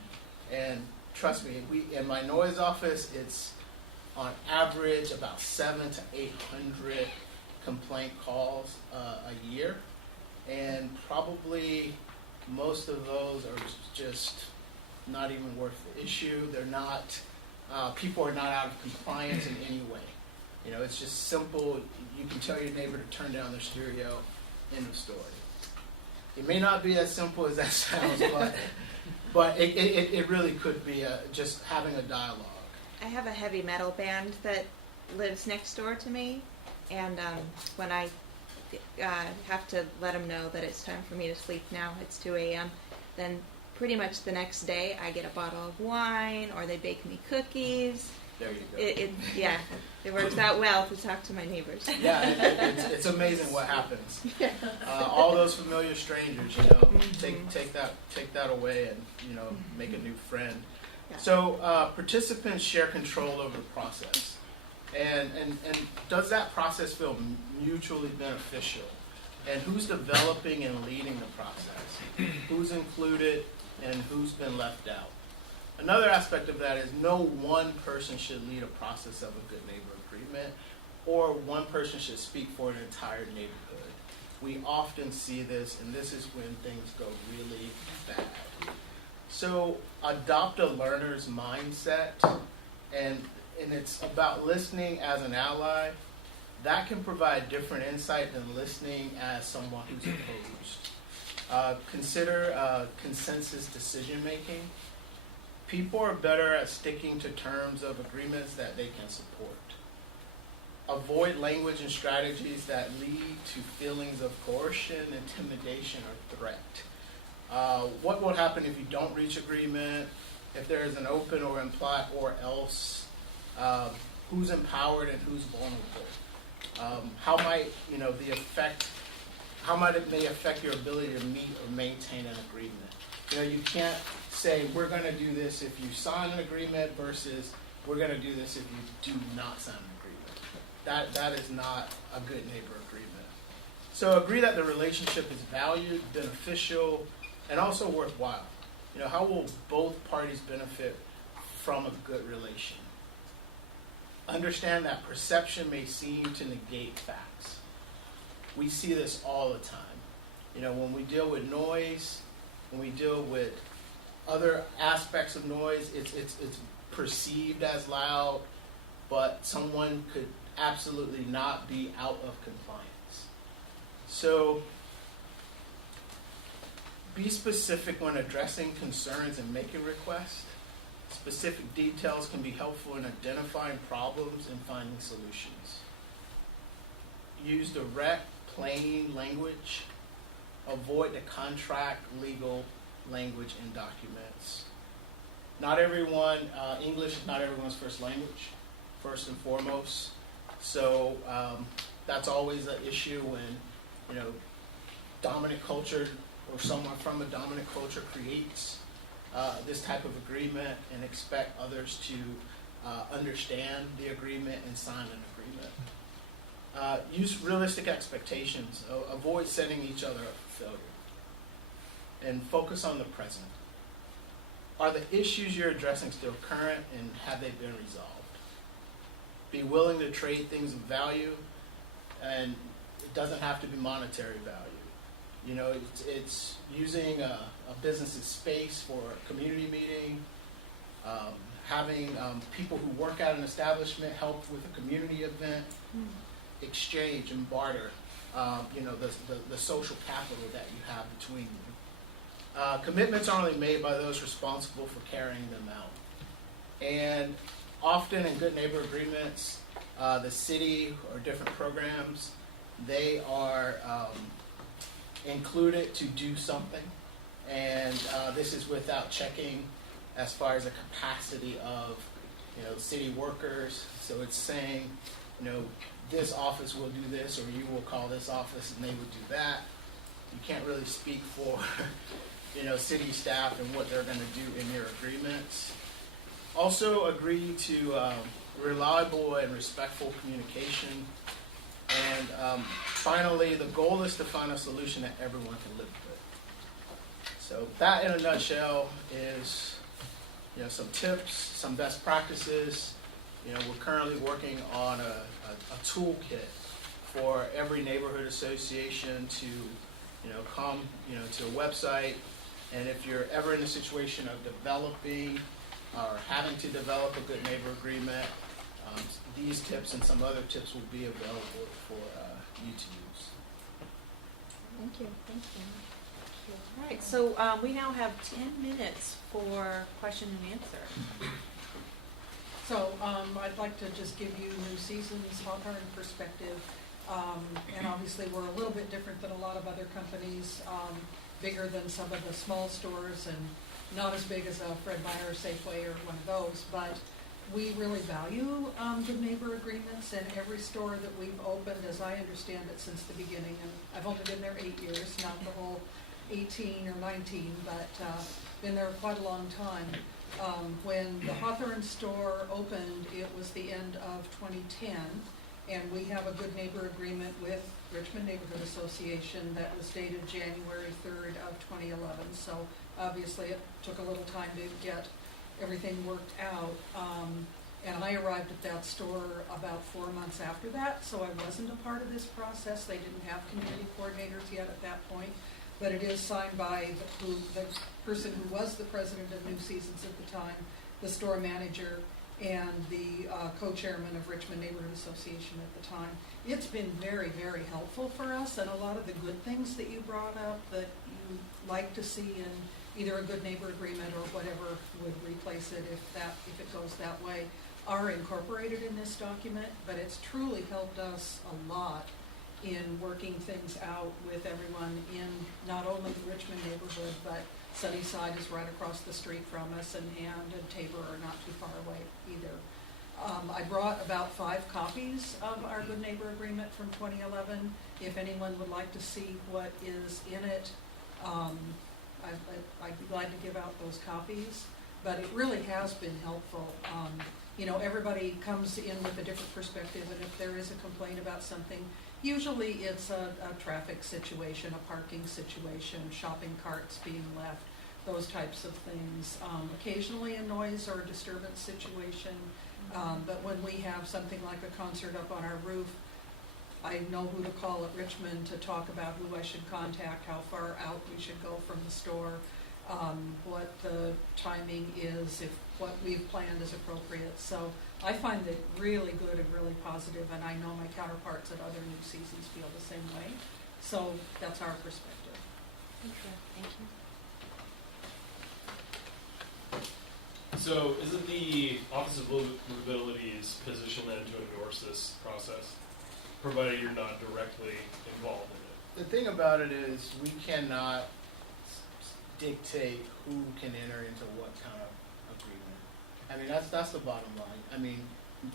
And trust me, in my noise office, it's on average about 700 to 800 complaint calls a year, and probably most of those are just not even worth the issue. They're not, people are not out of compliance in any way. It's just simple. You can tell your neighbor to turn down their stereo, end of story. It may not be as simple as that sounds, but it really could be just having a dialogue. I have a heavy metal band that lives next door to me, and when I have to let them know that it's time for me to sleep now, it's 2 a.m., then pretty much the next day I get a bottle of wine, or they bake me cookies. There you go. Yeah, it works out well to talk to my neighbors. Yeah, it's amazing what happens. All those familiar strangers, take that away and make a new friend. Yeah. So participants share control over the process, and does that process feel mutually beneficial? And who's developing and leading the process? Who's included and who's been left out? Another aspect of that is no one person should lead a process of a good neighbor agreement, or one person should speak for an entire neighborhood. We often see this, and this is when things go really bad. So adopt a learner's mindset, and it's about listening as an ally. That can provide different insight than listening as someone who's opposed. Consider consensus decision making. People are better at sticking to terms of agreements that they can support. Avoid language and strategies that lead to feelings of coercion, intimidation, or threat. What will happen if you don't reach agreement? If there is an open or implied or else? Who's empowered and who's vulnerable? How might it may affect your ability to meet or maintain an agreement? You can't say we're going to do this if you sign an agreement versus we're going to do this if you do not sign an agreement. That is not a good neighbor agreement. So agree that the relationship is valued, beneficial, and also worthwhile. How will both parties benefit from a good relation? Understand that perception may seem to negate facts. We see this all the time. When we deal with noise, when we deal with other aspects of noise, it's perceived as loud, but someone could absolutely not be out of compliance. So be specific when addressing concerns and making requests. Specific details can be helpful in identifying problems and finding solutions. Use direct, plain language. Avoid the contract, legal language in documents. Not everyone, English is not everyone's first language, first and foremost. So that's always an issue when, dominant culture or someone from a dominant culture creates this type of agreement and expect others to understand the agreement and sign an agreement. Use realistic expectations. Avoid setting each other up for failure. And focus on the present. Are the issues you're addressing still current, and have they been resolved? Be willing to trade things of value, and it doesn't have to be monetary value. It's using a business's space for a community meeting, having people who work at an establishment help with a community event, exchange and barter, the social capital that you have between you. Commitments are only made by those responsible for carrying them out. And often in good neighbor agreements, the city or different programs, they are included to do something. And this is without checking as far as the capacity of, city workers. So it's saying, this office will do this, or you will call this office and they would do that. You can't really speak for, city staff and what they're going to do in your agreements. Also agree to reliable and respectful communication. And finally, the goal is to find a solution that everyone can live with. So that, in a nutshell, is some tips, some best practices. We're currently working on a toolkit for every neighborhood association to come to a website. And if you're ever in the situation of developing or having to develop a good neighbor agreement, these tips and some other tips will be available for you to use. Thank you. All right, so we now have 10 minutes for question and answer. So I'd like to just give you New Season's Hawthorne perspective. And obviously we're a little bit different than a lot of other companies, bigger than some of the small stores and not as big as a Fred Meyer, Safeway, or one of those, but we really value good neighbor agreements, and every store that we've opened, as I understand it, since the beginning, and I've only been there 8 years, not the whole 18 or 19, but been there quite a long time. When the Hawthorne store opened, it was the end of 2010, and we have a good neighbor agreement with Richmond Neighborhood Association that was dated January 3rd of 2011. So obviously it took a little time to get everything worked out. And I arrived at that store about 4 months after that, so I wasn't a part of this process. They didn't have community coordinators yet at that point. But it is signed by the person who was the president of New Seasons at the time, the store manager, and the co-chairman of Richmond Neighborhood Association at the time. It's been very, very helpful for us, and a lot of the good things that you brought up that you like to see in either a good neighbor agreement or whatever would replace it if it goes that way, are incorporated in this document. But it's truly helped us a lot in working things out with everyone in not only the Richmond neighborhood, but Sunnyside is right across the street from us, and Tabor are not too far away either. I brought about 5 copies of our Good Neighbor Agreement from 2011. If anyone would like to see what is in it, I'd be glad to give out those copies. But it really has been helpful. Everybody comes in with a different perspective, and if there is a complaint about something, usually it's a traffic situation, a parking situation, shopping carts being left, those types of things. Occasionally a noise or a disturbance situation, but when we have something like a concert up on our roof, I know who to call at Richmond to talk about who I should contact, how far out we should go from the store, what the timing is, if what we've planned is appropriate. So I find it really good and really positive, and I know my counterparts at other New Seasons feel the same way. So that's our perspective. Okay, thank you. So isn't the Office of Livability's position then to endorse this process, provided you're not directly involved in it? The thing about it is we cannot dictate who can enter into what kind of agreement. I mean, that's the bottom line. I mean,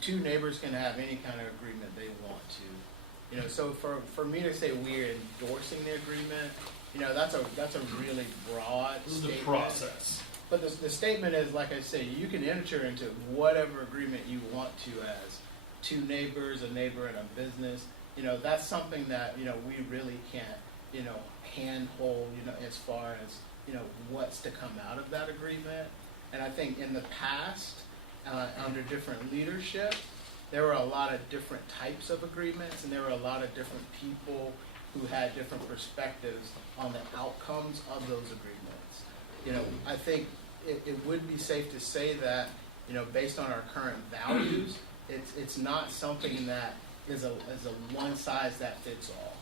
2 neighbors can have any kind of agreement they want to. So for me to say we're endorsing the agreement, that's a really broad statement. The process. But the statement is, like I say, you can enter into whatever agreement you want to as 2 neighbors, a neighbor and a business. That's something that, we really can't, handhold, as far as, what's to come out of that agreement. And I think in the past, under different leadership, there were a lot of different types of agreements, and there were a lot of different people who had different perspectives on the outcomes of those agreements. I think it would be safe to say that based on our current values, it's not something that is a one size that fits all.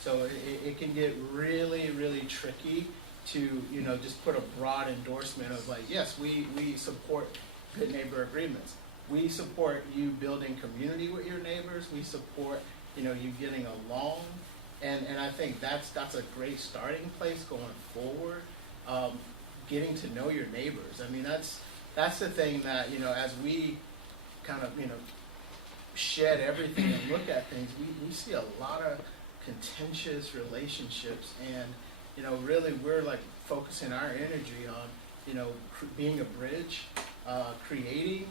So it can get really, really tricky to, just put a broad endorsement of like, yes, we support good neighbor agreements. We support you building community with your neighbors. We support, you getting along. And I think that's a great starting place going forward. Getting to know your neighbors. I mean, that's the thing that, as we kind of, shed everything and look at things, we see a lot of contentious relationships, and really we're like focusing our energy on being a bridge, creating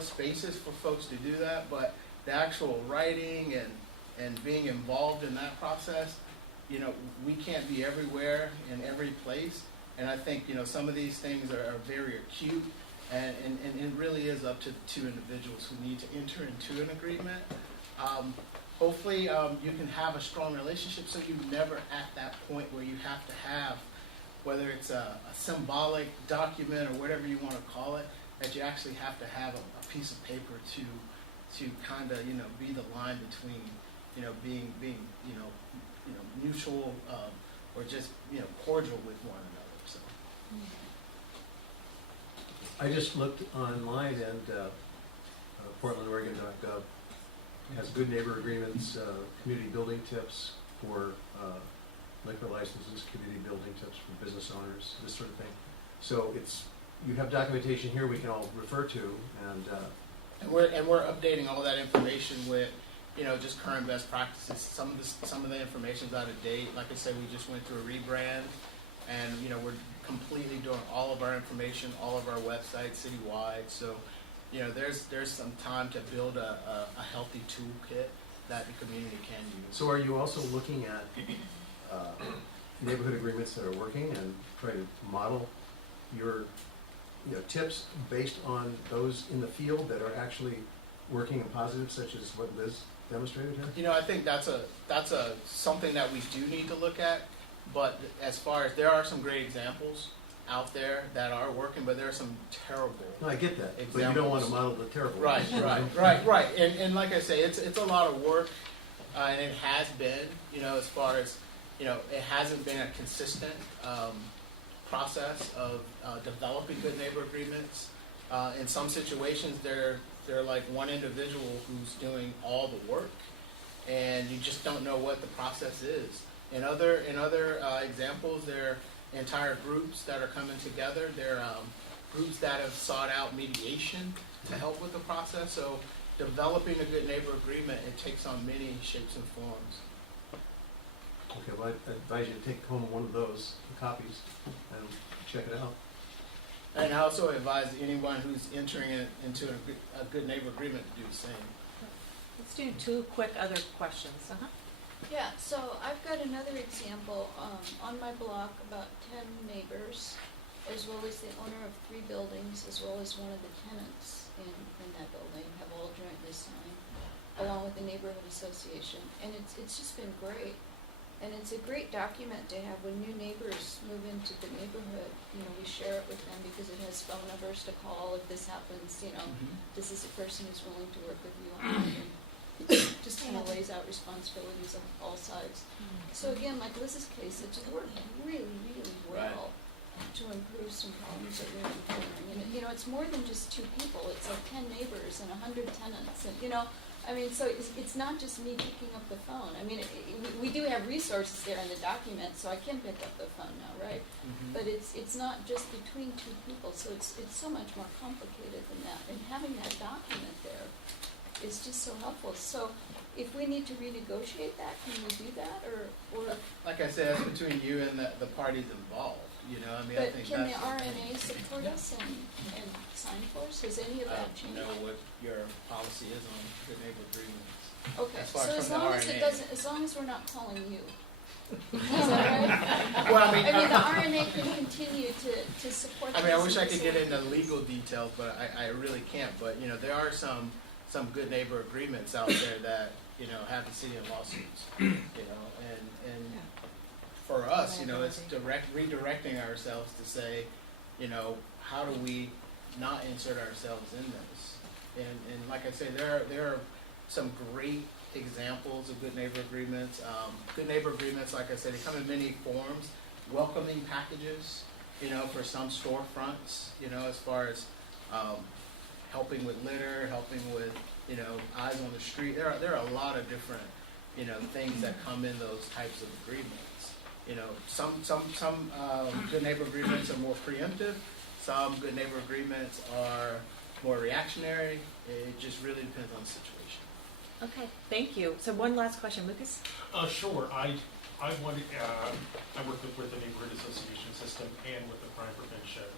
spaces for folks to do that, but the actual writing and being involved in that process, we can't be everywhere in every place, and I think some of these things are very acute. And it really is up to the two individuals who need to enter into an agreement. Hopefully you can have a strong relationship so you're never at that point where you have to have, whether it's a symbolic document or whatever you want to call it, that you actually have to have a piece of paper to kind of be the line between being mutual or just cordial with one another. So. I just looked online, and PortlandOregon.gov has good neighbor agreements, community building tips for liquor licenses, community building tips for business owners, this sort of thing. So you have documentation here we can all refer to, and we're updating all that information with just current best practices. Some of the information's out of date. Like I said, we just went through a rebrand, and we're completely doing all of our information, all of our websites citywide. So, there's some time to build a healthy toolkit that the community can use. So are you also looking at neighborhood agreements that are working and trying to model your tips based on those in the field that are actually working and positive, such as what Liz demonstrated here? I think that's something that we do need to look at. But as far as there are some great examples out there that are working, but there are some terrible. No, I get that, examples. but you don't want to model the terrible. Right. And like I say, it's a lot of work, and it has been. As far as it hasn't been a consistent process of developing good neighbor agreements. In some situations, they're like one individual who's doing all the work, and you just don't know what the process is. In other examples, there are entire groups that are coming together. There are groups that have sought out mediation to help with the process. So developing a good neighbor agreement, it takes on many shapes and forms. Okay, well, I advise you to take home one of those copies and check it out. And I also advise anyone who's entering into a good neighbor agreement to do the same. Let's do two quick other questions. Yeah, so I've got another example on my block, about 10 neighbors, as well as the owner of 3 buildings, as well as one of the tenants in that building, have all jointly signed, along with the neighborhood association. And it's just been great. And it's a great document to have when new neighbors move into the neighborhood. We share it with them because it has phone numbers to call if this happens. This is a person who's willing to work with you on it. Just kind of lays out responsibilities on all sides. So again, like Liz's case, it's worked really, really well to improve some problems that we're encountering. And it's more than just 2 people. It's like 10 neighbors and 100 tenants. And so it's not just me picking up the phone. We do have resources there in the document, so I can pick up the phone now, right? Mm-hmm. But it's not just between 2 people, so it's so much more complicated than that. And having that document there is just so helpful. So if we need to renegotiate that, can we do that, or? Like I said, that's between you and the parties involved. But I think can the RNA support us and sign for us? Has any of that changed? I don't know what your policy is on good neighbor agreements. Okay, as far so as as long as we're not calling you. Is that right? Well, the RNA can continue to support. I wish I could get into legal details, but I really can't. But there are some good neighbor agreements out there that have the city in lawsuits. And for us, it's redirecting ourselves to say, how do we not insert ourselves in those. And like I say, there are some great examples of good neighbor agreements. Good neighbor agreements, like I said, they come in many forms. Welcoming packages, for some storefronts, as far as helping with litter, helping with, eyes on the street. There are a lot of different, things that come in those types of agreements. Some good neighbor agreements are more preemptive. Some good neighbor agreements are more reactionary. It just really depends on the situation. Okay, thank you. So one last question, Lucas? Sure. I work with the neighborhood association system and with the crime prevention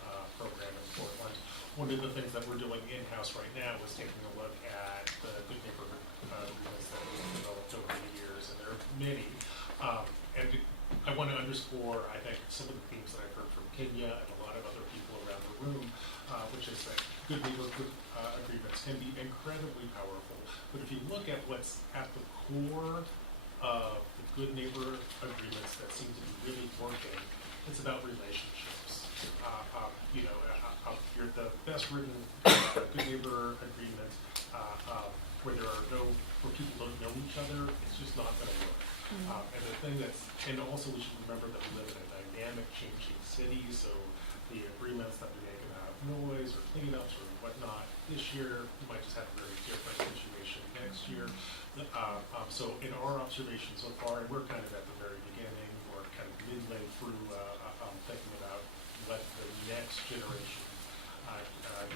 program in Portland. One of the things that we're doing in-house right now is taking a look at the good neighborhood agreements that we've developed over the years, and there are many. And I want to underscore, I think, some of the themes that I've heard from Kenya and a lot of other people around the room, which is that good neighborhood agreements can be incredibly powerful. But if you look at what's at the core of the good neighbor agreements that seem to be really working, it's about relationships. You're the best written good neighbor agreement where people don't know each other, it's just not going to work. And the thing and also we should remember that we live in a dynamic, changing city, so the agreements that we make about noise or cleanups or whatnot this year, we might just have a very different situation next year. So in our observation so far, and we're kind of at the very beginning, or kind of midway through thinking about what the next generation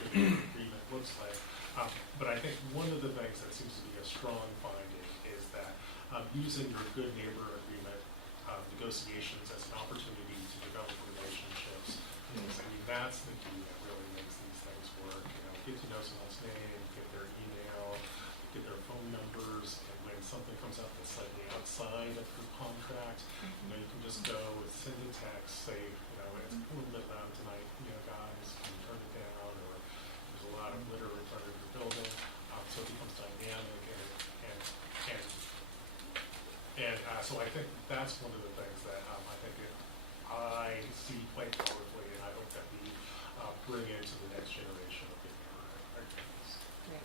agreement looks like. But I think one of the things that seems to be a strong finding is that using your good neighbor agreement negotiations as an opportunity to develop relationships, that's the key that really makes these things work. Get to know someone's name, get their email, get their phone numbers, and when something comes up that's slightly outside of your contract, you can just go send a text, say, it's a little bit loud tonight, guys, can you turn it down, or there's a lot of litter in front of your building, so it becomes dynamic, and so I think that's one of the things that I see quite powerfully, and I hope that we bring into the next generation of good neighborhood agreements.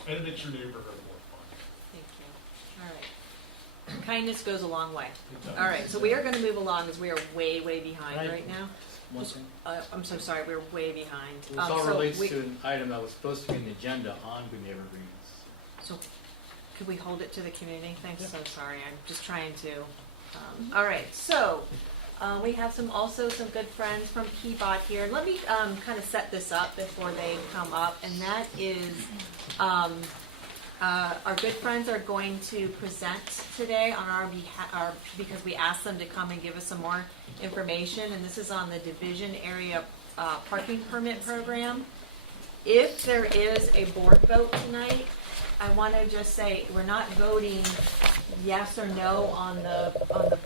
And it makes your neighborhood more fun. Thank you. All right. Kindness goes a long way. All right, so we are going to move along as we are way, way behind right now. One thing. I'm so sorry, we're way behind. This all relates to an item that was supposed to be in the agenda on good neighbor agreements. So could we hold it to the community? Thanks, so sorry. I'm just trying to. All right, so we have some good friends from Peabody here. Let me kind of set this up before they come up, and that is our good friends are going to present today on our behalf because we asked them to come and give us some more information, and this is on the division area parking permit program. If there is a board vote tonight, I want to just say we're not voting yes or no on the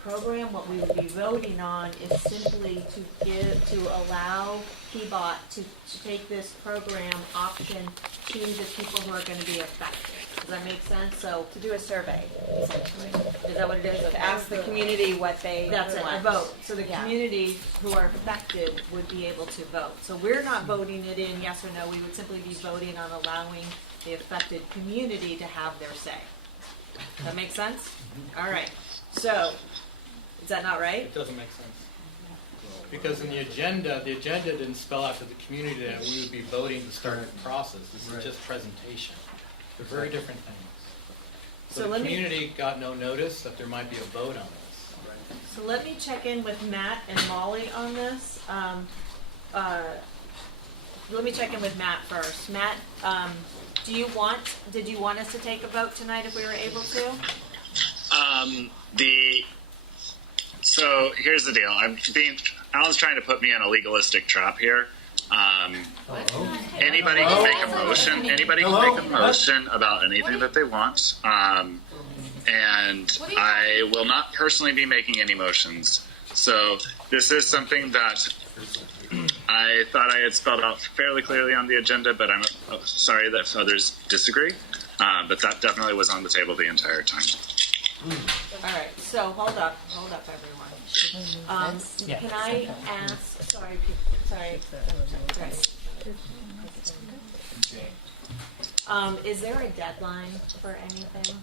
program. What we would be voting on is simply to allow Peabody to take this program option to the people who are going to be affected. Does that make sense? So to do a survey, essentially. Is that what it is? To ask the community what they want. That's it, a vote. So the community who are affected would be able to vote. So we're not voting it in yes or no. We would simply be voting on allowing the affected community to have their say. Does that make sense? All right. So, is that not right? It doesn't make sense. Because in the agenda didn't spell out to the community that we would be voting to start the process. This is just presentation. They're very different things. So the community got no notice that there might be a vote on this. So let me check in with Matt and Molly on this. Let me check in with Matt first. Matt, did you want us to take a vote tonight if we were able to? So here's the deal. Alan's trying to put me in a legalistic trap here. Anybody can make a motion. Anybody can make a motion about anything that they want. And I will not personally be making any motions. So this is something that I thought I had spelled out fairly clearly on the agenda, but I'm sorry that others disagree. But that definitely was on the table the entire time. All right, so hold up everyone. Can I ask, sorry, Is there a deadline for anything?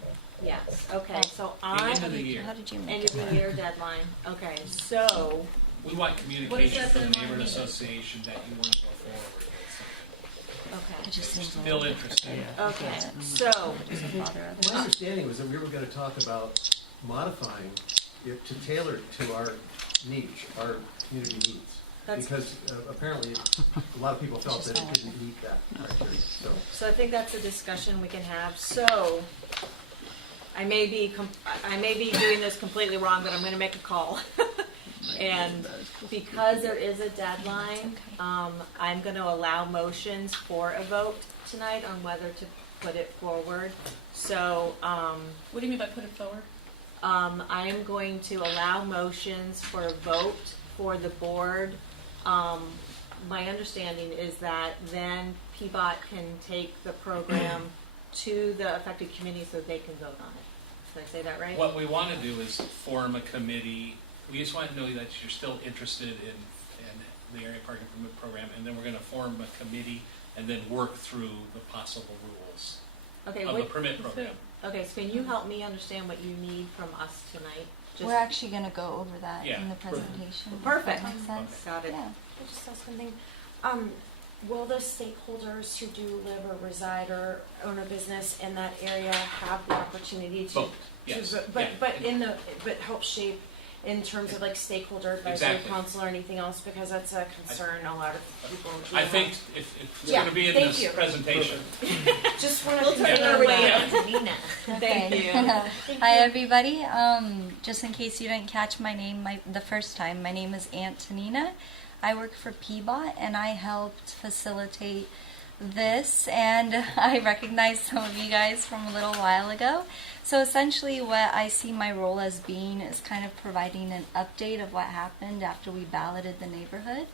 Yes. Okay. So The end of the year. End of the year deadline. Okay. So We want communication that from the deadline neighborhood mean? association that you want to go forward with something. okay. Still interested. Okay. So My understanding was that we were going to talk about modifying it to tailor to our niche, our community needs. That's- Because apparently a lot of people felt that it didn't meet that criteria. So I think that's a discussion we can have. So I may be doing this completely wrong, but I'm going to make a call. And because there is a deadline, I'm going to allow motions for a vote tonight on whether to put it forward. So What do you mean by put it forward? I am going to allow motions for a vote for the board. My understanding is that then PBOT can take the program to the affected committee so they can vote on it. Did I say that right? What we want to do is form a committee. We just want to know that you're still interested in the area parking permit program, and then we're going to form a committee and then work through the possible rules of the permit program. Okay, so can you help me understand what you need from us tonight? We're actually going to go over that Yeah. in the presentation. Perfect. If that makes sense. Got it. Yeah. I just ask something. Will the stakeholders who do live or reside or own a business in that area have the opportunity to, Both. Yes. but help shape in terms of like stakeholder advisory Exactly. council or anything else, because that's a concern a lot of people do I have. think if it's Yeah, going to be in thank this you. presentation. Just want We'll to turn it confirm over to that. Antonina. Thank you. Hi everybody. Just in case you didn't catch my name the first time, my name is Antonina. I work for PBOT and I helped facilitate this, and I recognize some of you guys from a little while ago. So essentially what I see my role as being is kind of providing an update of what happened after we balloted the neighborhood,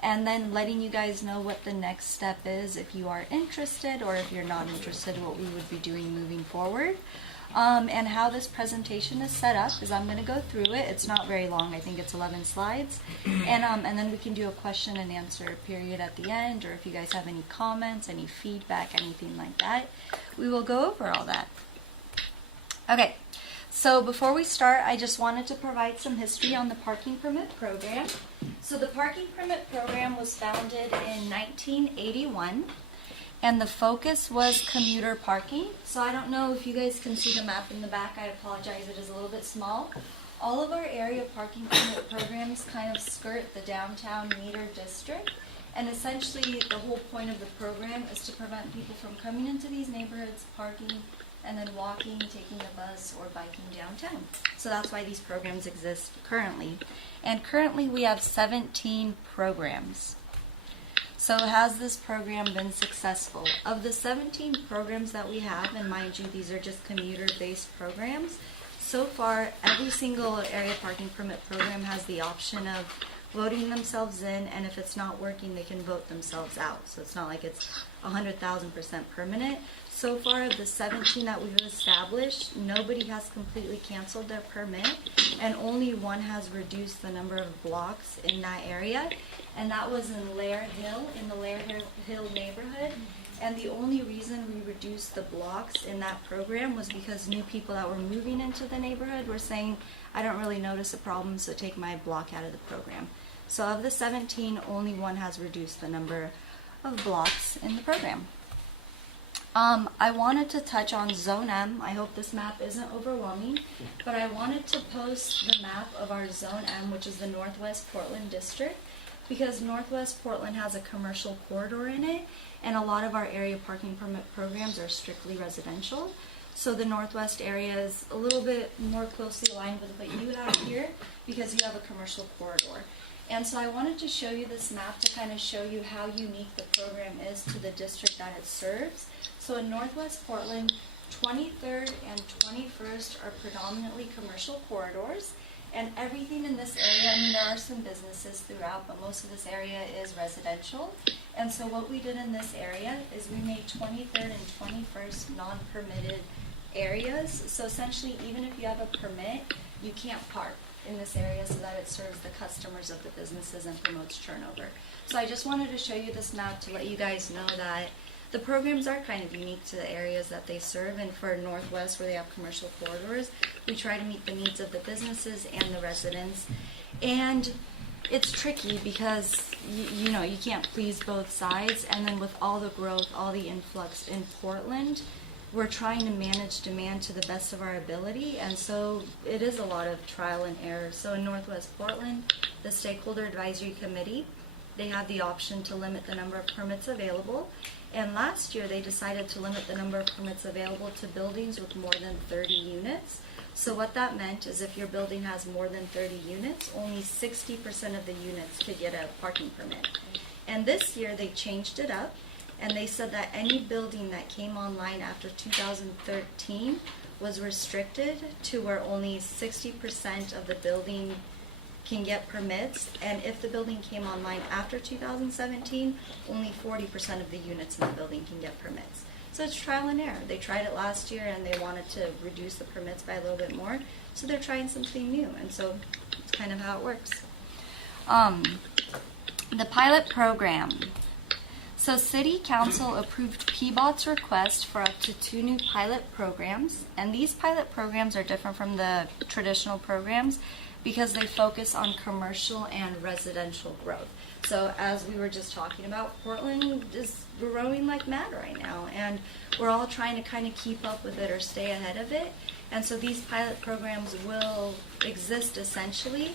and then letting you guys know what the next step is if you are interested, or if you're not interested, what we would be doing moving forward. And how this presentation is set up is I'm going to go through it. It's not very long. I think it's 11 slides. And then we can do a question and answer period at the end, or if you guys have any comments, any feedback, anything like that, we will go over all that. Okay, so before we start, I just wanted to provide some history on the parking permit program. So the parking permit program was founded in 1981. And the focus was commuter parking. So I don't know if you guys can see the map in the back. I apologize, it is a little bit small. All of our area parking permit programs kind of skirt the downtown meter district. And essentially the whole point of the program is to prevent people from coming into these neighborhoods, parking, and then walking, taking the bus, or biking downtown. So that's why these programs exist currently. And currently we have 17 programs. So has this program been successful? Of the 17 programs that we have, and mind you, these are just commuter-based programs, so far every single area parking permit program has the option of voting themselves in, and if it's not working, they can vote themselves out. So it's not like it's 100,000% permanent. So far of the 17 that we've established, nobody has completely canceled their permit, and only one has reduced the number of blocks in that area. And that was in Laird Hill, in the Laird Hill neighborhood. And the only reason we reduced the blocks in that program was because new people that were moving into the neighborhood were saying, I don't really notice a problem, so take my block out of the program. So of the 17, only one has reduced the number of blocks in the program. I wanted to touch on Zone M. I hope this map isn't overwhelming, but I wanted to post the map of our Zone M, which is the Northwest Portland District, because Northwest Portland has a commercial corridor in it, and a lot of our area parking permit programs are strictly residential. So the Northwest area is a little bit more closely aligned with what you have here, because you have a commercial corridor. And so I wanted to show you this map to kind of show you how unique the program is to the district that it serves. So in Northwest Portland, 23rd and 21st are predominantly commercial corridors. And everything in this area, I mean, there are some businesses throughout, but most of this area is residential. And so what we did in this area is we made 23rd and 21st non-permitted areas. So essentially, even if you have a permit, you can't park. in this area so that it serves the customers of the businesses and promotes turnover. So I just wanted to show you this map to let you guys know that the programs are kind of unique to the areas that they serve, and for Northwest, where they have commercial corridors, we try to meet the needs of the businesses and the residents. And it's tricky because you know, you can't please both sides, and then with all the growth, all the influx in Portland, we're trying to manage demand to the best of our ability, and so it is a lot of trial and error. So in Northwest Portland, the Stakeholder Advisory Committee, they have the option to limit the number of permits available, and last year they decided to limit the number of permits available to buildings with more than 30 units. So what that meant is if your building has more than 30 units, only 60% of the units could get a parking permit. And this year they changed it up, and they said that any building that came online after 2013 was restricted to where only 60% of the building can get permits, and if the building came online after 2017, only 40% of the units in the building can get permits. So it's trial and error. They tried it last year and they wanted to reduce the permits by a little bit more, so they're trying something new, and so it's kind of how it works. The pilot program. So City Council approved PBOT's request for up to 2 new pilot programs, and these pilot programs are different from the traditional programs because they focus on commercial and residential growth. So as we were just talking about, Portland is growing like mad right now, and we're all trying to kind of keep up with it or stay ahead of it. And so these pilot programs will exist essentially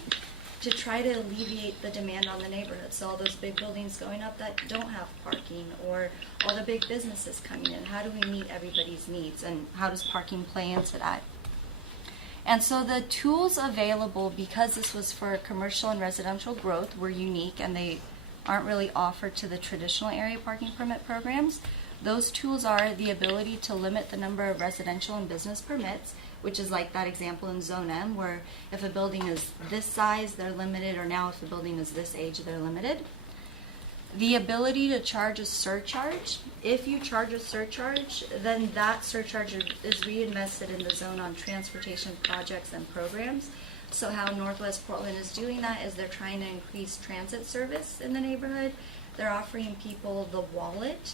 to try to alleviate the demand on the neighborhood. So all those big buildings going up that don't have parking, or all the big businesses coming in, how do we meet everybody's needs, and how does parking play into that? And so the tools available, because this was for commercial and residential growth, were unique, and they aren't really offered to the traditional area parking permit programs. Those tools are the ability to limit the number of residential and business permits, which is like that example in Zone M, where if a building is this size, they're limited, or now if a building is this age, they're limited. The ability to charge a surcharge. If you charge a surcharge, then that surcharge is reinvested in the zone on transportation projects and programs. So how Northwest Portland is doing that is they're trying to increase transit service in the neighborhood. They're offering people the wallet,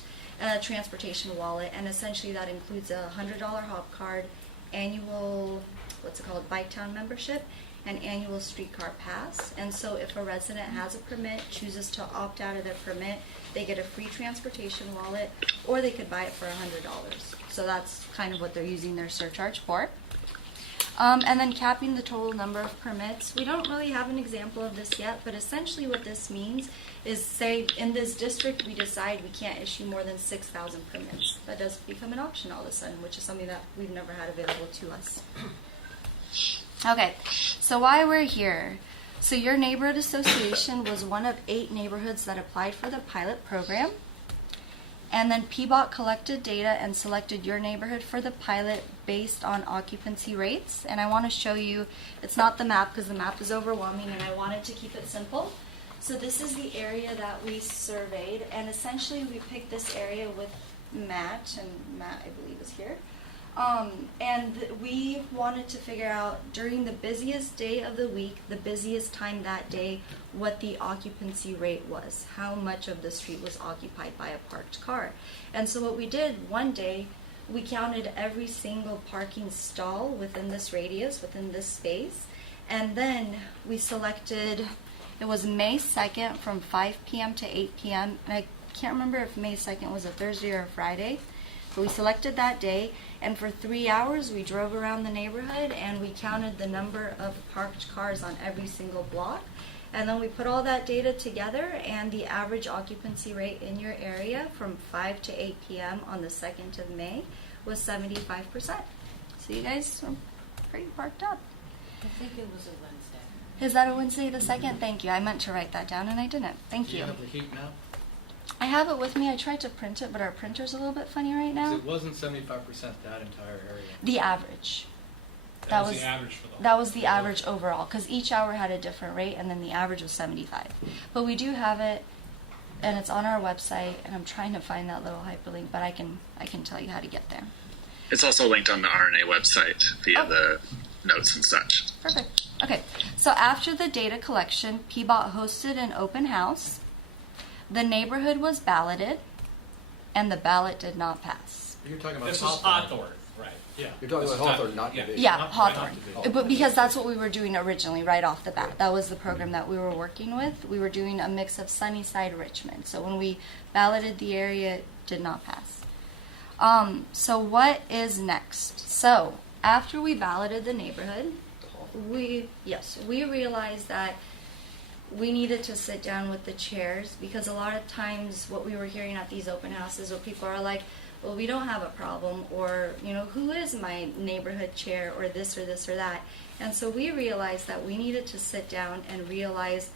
transportation wallet, and essentially that includes a $100 hop card, annual, Bike Town membership, and annual streetcar pass. And so if a resident has a permit, chooses to opt out of their permit, they get a free transportation wallet, or they could buy it for $100. So that's kind of what they're using their surcharge for. And then capping the total number of permits. We don't really have an example of this yet, but essentially what this means is, say in this district we decide we can't issue more than 6,000 permits. That does become an option all of a sudden, which is something that we've never had available to us. Okay, so why we're here. So your neighborhood association was one of 8 neighborhoods that applied for the pilot program. And then PBOT collected data and selected your neighborhood for the pilot based on occupancy rates. And I want to show you, it's not the map because the map is overwhelming and I wanted to keep it simple. So this is the area that we surveyed, and essentially we picked this area with Matt, and Matt I believe is here. We wanted to figure out during the busiest day of the week, the busiest time that day, what the occupancy rate was, how much of the street was occupied by a parked car. And so what we did one day, we counted every single parking stall within this radius, within this space, and then we selected, it was May 2nd from 5 p.m. to 8 p.m., and I can't remember if May 2nd was a Thursday or a Friday. But we selected that day, and for 3 hours we drove around the neighborhood and we counted the number of parked cars on every single block. And then we put all that data together, and the average occupancy rate in your area from 5 to 8 p.m. on the 2nd of May was 75%. So you guys are pretty parked up. I think it was a Wednesday. Is that a Wednesday the 2nd? Thank you. I meant to write that down and I didn't. Thank you. Do you have the heat map? I have it with me. I tried to print it, but our printer's a little bit funny right now. It wasn't 75% that entire area. The average. That was the average for the whole. That was the average overall, because each hour had a different rate, and then the average was 75. But we do have it, and it's on our website, and I'm trying to find that little hyperlink, but I can tell you how to get there. It's also linked on the RNA website via the notes and such. Perfect. Okay, so So after the data collection, PBOT hosted an open house. The neighborhood was balloted, and the ballot did not pass. You're talking about This is Hawthorne, right? Yeah. You're talking about Hawthorne, not Division. Yeah, Not- Hawthorne. not Division. But because that's what we were doing originally, right off the bat. That was the program that we were working with. We were doing a mix of Sunnyside, Richmond. So when we balloted the area, it did not pass. So what is next? So after we balloted the neighborhood, we realized that we needed to sit down with the chairs, because a lot of times what we were hearing at these open houses, where people are like, well, we don't have a problem, or, who is my neighborhood chair, or this or this or that. And so we realized that we needed to sit down and realize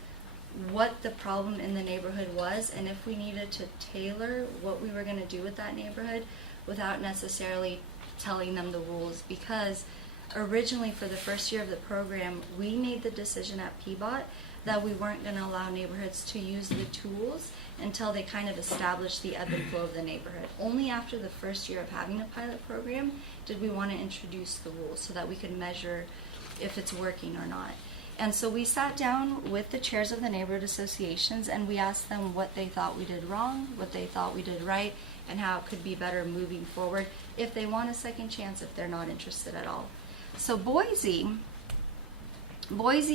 what the problem in the neighborhood was, and if we needed to tailor what we were going to do with that neighborhood without necessarily telling them the rules. Because originally, for the first year of the program, we made the decision at PBOT that we weren't going to allow neighborhoods to use the tools until they kind of established the ebb and flow of the neighborhood. Only after the first year of having a pilot program did we want to introduce the rules so that we could measure if it's working or not. And so we sat down with the chairs of the neighborhood associations, and we asked them what they thought we did wrong, what they thought we did right, and how it could be better moving forward if they want a second chance, if they're not interested at all. So Boise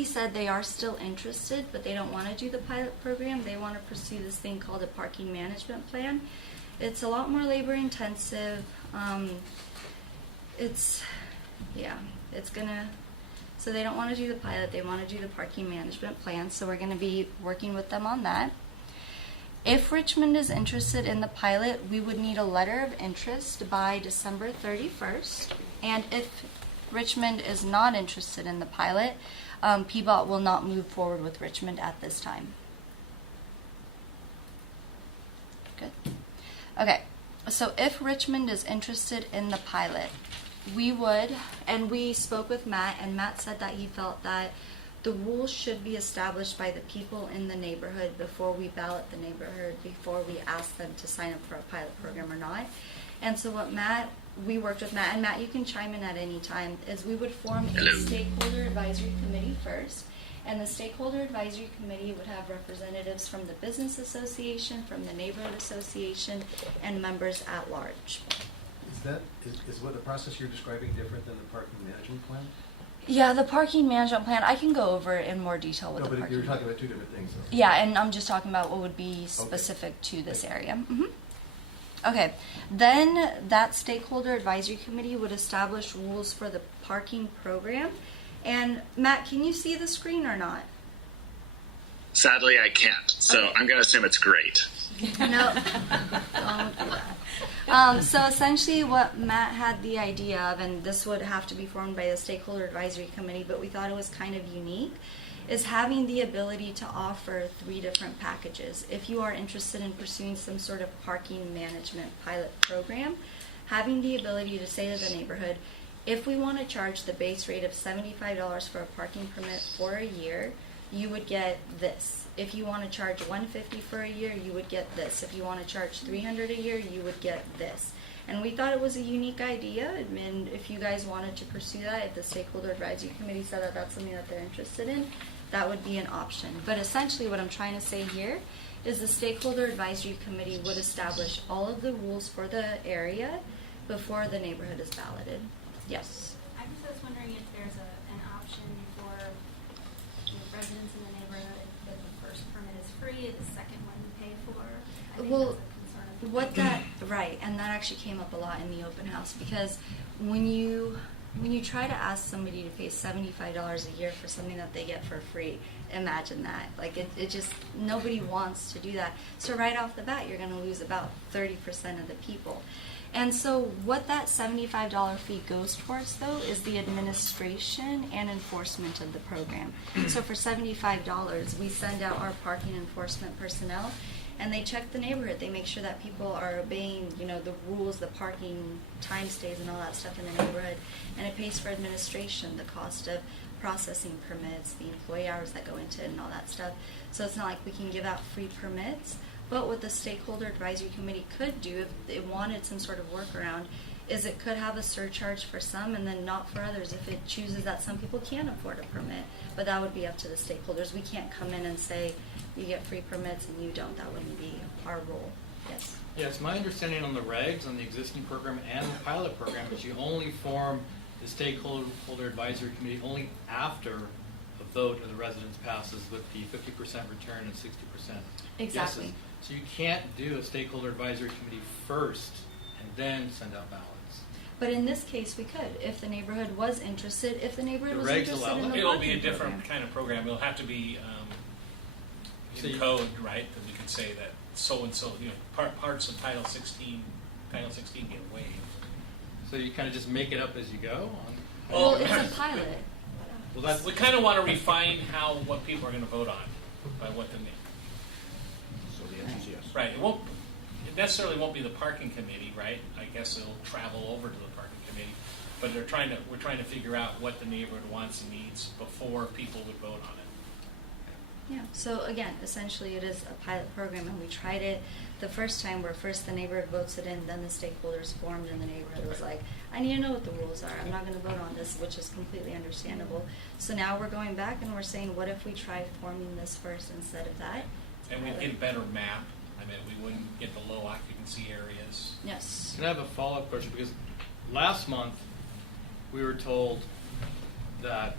said they are still interested, but they don't want to do the pilot program. They want to pursue this thing called a parking management plan. It's a lot more labor intensive. So they don't want to do the pilot. They want to do the parking management plan. So we're going to be working with them on that. If Richmond is interested in the pilot, we would need a letter of interest by December 31st. And if Richmond is not interested in the pilot, PBOT will not move forward with Richmond at this time. Good. Okay, so if Richmond is interested in the pilot, we would, and we spoke with Matt, and Matt said that he felt that the rules should be established by the people in the neighborhood before we ballot the neighborhood, before we ask them to sign up for a pilot program or not. And so we worked with Matt, and Matt, you can chime in at any time, is we would form a stakeholder advisory committee first. And the stakeholder advisory committee would have representatives from the business association, from the neighborhood association, and members at large. Is what the process you're describing different than the parking management plan? Yeah, the parking management plan, I can go over in more detail with the parking. No, but you're talking about two different things, though. Yeah, and I'm just talking about what would be specific to this area. Mm-hmm. Okay, then that stakeholder advisory committee would establish rules for the parking program. And Matt, can you see the screen or not? Sadly, I can't. So Okay. I'm going to assume it's great. No, don't do that. So essentially what Matt had the idea of, and this would have to be formed by the stakeholder advisory committee, but we thought it was kind of unique, is having the ability to offer 3 different packages. If you are interested in pursuing some sort of parking management pilot program, having the ability to say to the neighborhood, if we want to charge the base rate of $75 for a parking permit for a year, you would get this. If you want to charge $150 for a year, you would get this. If you want to charge $300 a year, you would get this. And we thought it was a unique idea, and if you guys wanted to pursue that, if the stakeholder advisory committee said that that's something that they're interested in, that would be an option. But essentially what I'm trying to say here is the stakeholder advisory committee would establish all of the rules for the area before the neighborhood is balloted. Yes? I was wondering if there's an option for residents in the neighborhood that the first permit is free, the second one you pay for. I think Well, that's a concern of right, and that actually came up a lot in the open house, because when you try to ask somebody to pay $75 a year for something that they get for free, imagine that. Like it just, nobody wants to do that. So right off the bat, you're going to lose about 30% of the people. And so what that $75 fee goes towards, though, is the administration and enforcement of the program. So for $75, we send out our parking enforcement personnel, and they check the neighborhood. They make sure that people are obeying, the rules, the parking time stays and all that stuff in the neighborhood. And it pays for administration, the cost of processing permits, the employee hours that go into it and all that stuff. So it's not like we can give out free permits. But what the stakeholder advisory committee could do, if it wanted some sort of workaround, is it could have a surcharge for some and then not for others if it chooses that some people can't afford a permit. But that would be up to the stakeholders. We can't come in and say you get free permits and you don't. That wouldn't be our role. Yes. Yes, my understanding on the regs, on the existing program and the pilot program, is you only form the stakeholder advisory committee only after a vote of the residents passes with the 50% return and 60% Exactly. yeses. So you can't do a stakeholder advisory committee first and then send out ballots. But in this case, we could, if the neighborhood was interested, if the neighborhood was interested in the It'll parking be a different program. kind of program. It'll have to be So in you- code, right? That we can say that so and so, parts of Title 16 get waived. So you kind of just make it up as you go? Well, it's a pilot. Well, that's, We kind of want to refine what people are going to vote on by what the name. So the answer is yes. Right. It necessarily won't be the parking committee, right? I guess it'll travel over to the parking committee. But we're trying to figure out what the neighborhood wants and needs before people would vote on it. Yeah, so again, essentially it is a pilot program, and we tried it the first time where first the neighborhood votes it in, then the stakeholders formed, and the neighborhood was like, I need to know what the rules are. I'm not going to vote on this, which is completely understandable. So now we're going back and we're saying, what if we try forming this first instead of that? And we'd get a better map. I mean, we wouldn't get the low occupancy areas. Yes. Can I have a follow-up question? Because last month we were told that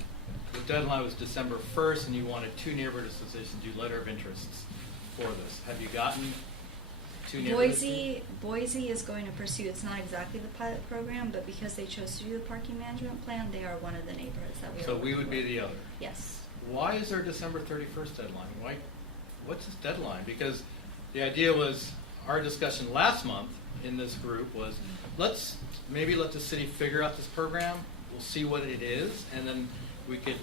the deadline was December 1st and you wanted 2 neighborhood associations to do letter of interests for this. Have you gotten 2 neighborhoods? Boise is going to pursue, it's not exactly the pilot program, but because they chose to do the parking management plan, they are one of the neighborhoods that we are So we working would be with. the other? Yes. Why is there a December 31st deadline? What's this deadline? Because the idea was, our discussion last month in this group was, maybe let the city figure out this program, we'll see what it is, and then we could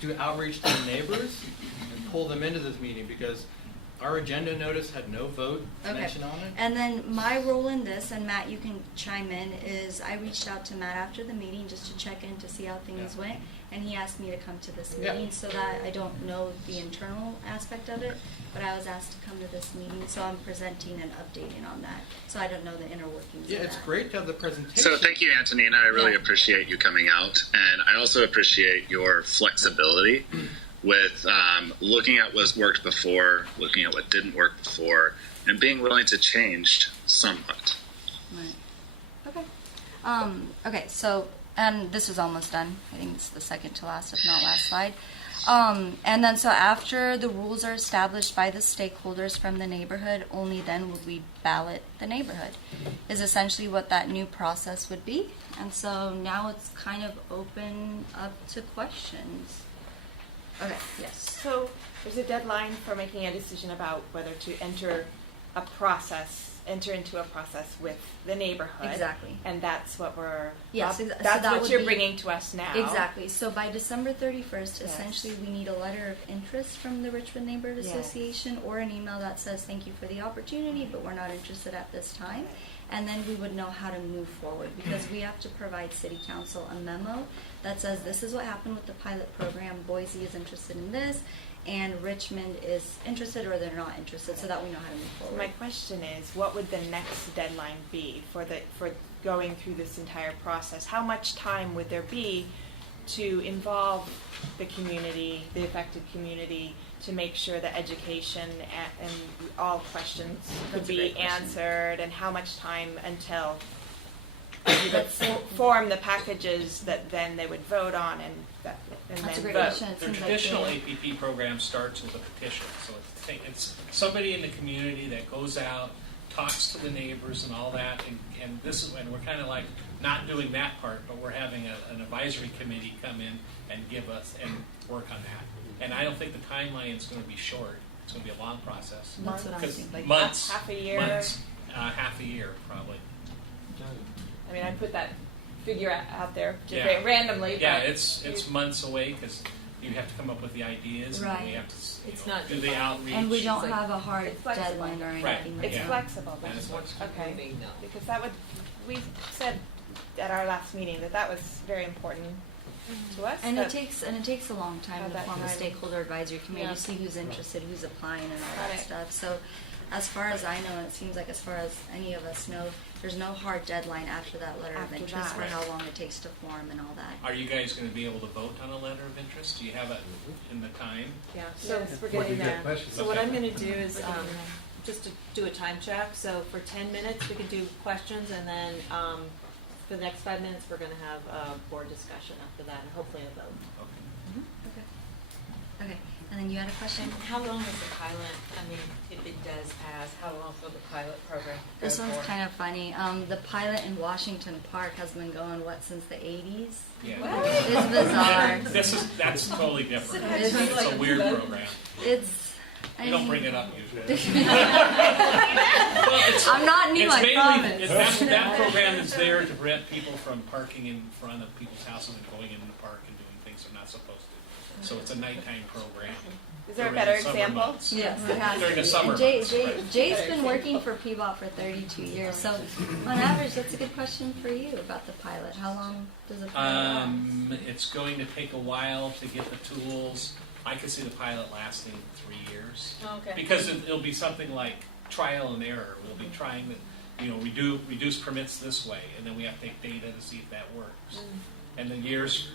do outreach to the neighbors and pull them into this meeting, because our agenda notice had no vote mentioned on it. And then my role in this, and Matt, you can chime in, is I reached out to Matt after the meeting just to check in to see how things went, and he asked me to come to this meeting so that I don't know the internal aspect of it, but I was asked to come to this meeting, so I'm presenting and updating on that. So I don't know the inner workings Yeah, of it's that. great to have the presentation. So thank you, Antonina. I really appreciate you coming out, and I also appreciate your flexibility with looking at what's worked before, looking at what didn't work before, and being willing to change somewhat. Right. Okay. Okay, so, and this is almost done. I think it's the second to last, if not last slide. And then so after the rules are established by the stakeholders from the neighborhood, only then would we ballot the neighborhood, is essentially what that new process would be. And so now it's kind of open up to questions. Okay, yes. So there's a deadline for making a decision about whether to enter into a process with the neighborhood. Exactly. And that's what we're, Yes, so that's that what would you're be- bringing to us now. Exactly. So by December 31st, Yes. essentially we need a letter of interest from the Richmond Neighborhood Yes. Association or an email that says thank you for the opportunity, but we're not interested at this time. And then we would know how to move forward, because we have to provide City Council a memo that says this is what happened with the pilot program. Boise is interested in this, and Richmond is interested or they're not interested, so that we know how to move forward. My question is, what would the next deadline be for going through this entire process? How much time would there be to involve the community, the affected community, to make sure that education and all questions could That's a be great question. answered, and how much time until you would form the packages that then they would vote on and That's a then great vote? question. It The seems like traditional they- APP program starts with a petition. So it's somebody in the community that goes out, talks to the neighbors and all that, and this is when we're kind of like not doing that part, but we're having an advisory committee come in and give us and work on that. And I don't think the timeline is going to be short. It's going to be a long process. That's what I'm 'Cause thinking. Like months, half a year? months, half a year probably. I mean, I put that figure out there just Yeah. very randomly. Yeah, but it's months away because you have to come up with the ideas and Right. we have to It's not do the outreach. And we don't It's like- have a hard it's flexible. deadline or Right. anything. like It's Yeah. flexible. And it's That's flexible. okay. Moving now. Because that would, we said at our last meeting that was very important to us. And that- it takes a long time Have to that form a time. stakeholder advisory committee Yeah. to see who's interested, who's applying, and all Got that it. stuff. So, as far as I know, and it seems like as far as any of us know, there's no hard deadline after that letter After of interest that. for how long it takes to form and all that. Are you guys going to be able to vote on a letter of interest? Do you have it in the time? Yeah, so Yes. we're Before getting you get there. questions. So what Okay. I'm gonna do is, just to do a time check, so for 10 minutes, we can do questions, and then, for the next 5 minutes, we're gonna have a board discussion after that, and hopefully a vote. Okay. Okay. Okay. And then you had a question? And how long is the pilot, I mean, if it does pass, how long will the pilot program go This one's for? kind of funny. The pilot in Washington Park has been going, what, since the 80s? Yeah. What? It's bizarre. That's totally different. It's It's a weird program. It's. We don't bring it up usually. I'm not new, I promise. That program is there to prevent people from parking in front of people's houses and going into the park and doing things they're not supposed to. So it's a nighttime program. Is there a during better the summer example? months. Yes, it has. During the to be. summer And months, right. Jay's been working for Peabot for 32 years, so on average, that's a good question for you about the pilot. How long does a pilot last? It's going to take a while to get the tools. I could see the pilot lasting 3 years. Okay. Because it'll be something like trial and error. We'll be trying to, reduce permits this way, and then we have to take data to see if that works. And the years,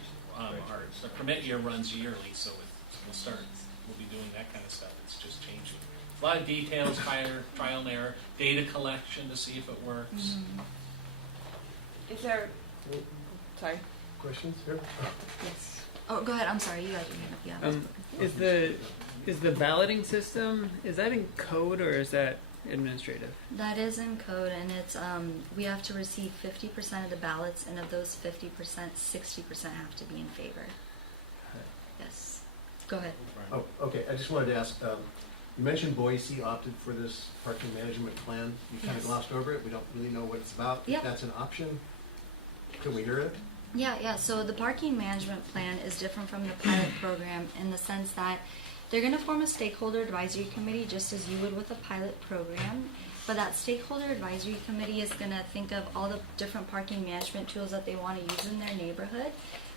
the permit year runs yearly, so we'll be doing that kind of stuff. It's just changing. A lot of details, trial and error, data collection to see if it works. Is there? Sorry. Questions here? Yes. Oh, go ahead. I'm sorry. You guys are here. Yeah. Is the balloting system, is that in code or is that administrative? That is in code, and it's we have to receive 50% of the ballots, and of those 50%, 60% have to be in favor. Yes. Go ahead. Oh, okay. I just wanted to ask, you mentioned Boise opted for this parking management plan. You kind of Yes. glossed over it. We don't really know what it's about. Yep. If that's an option, can we hear it? Yeah. So the parking management plan is different from the pilot program in the sense that they're going to form a stakeholder advisory committee just as you would with a pilot program. But that stakeholder advisory committee is going to think of all the different parking management tools that they want to use in their neighborhood.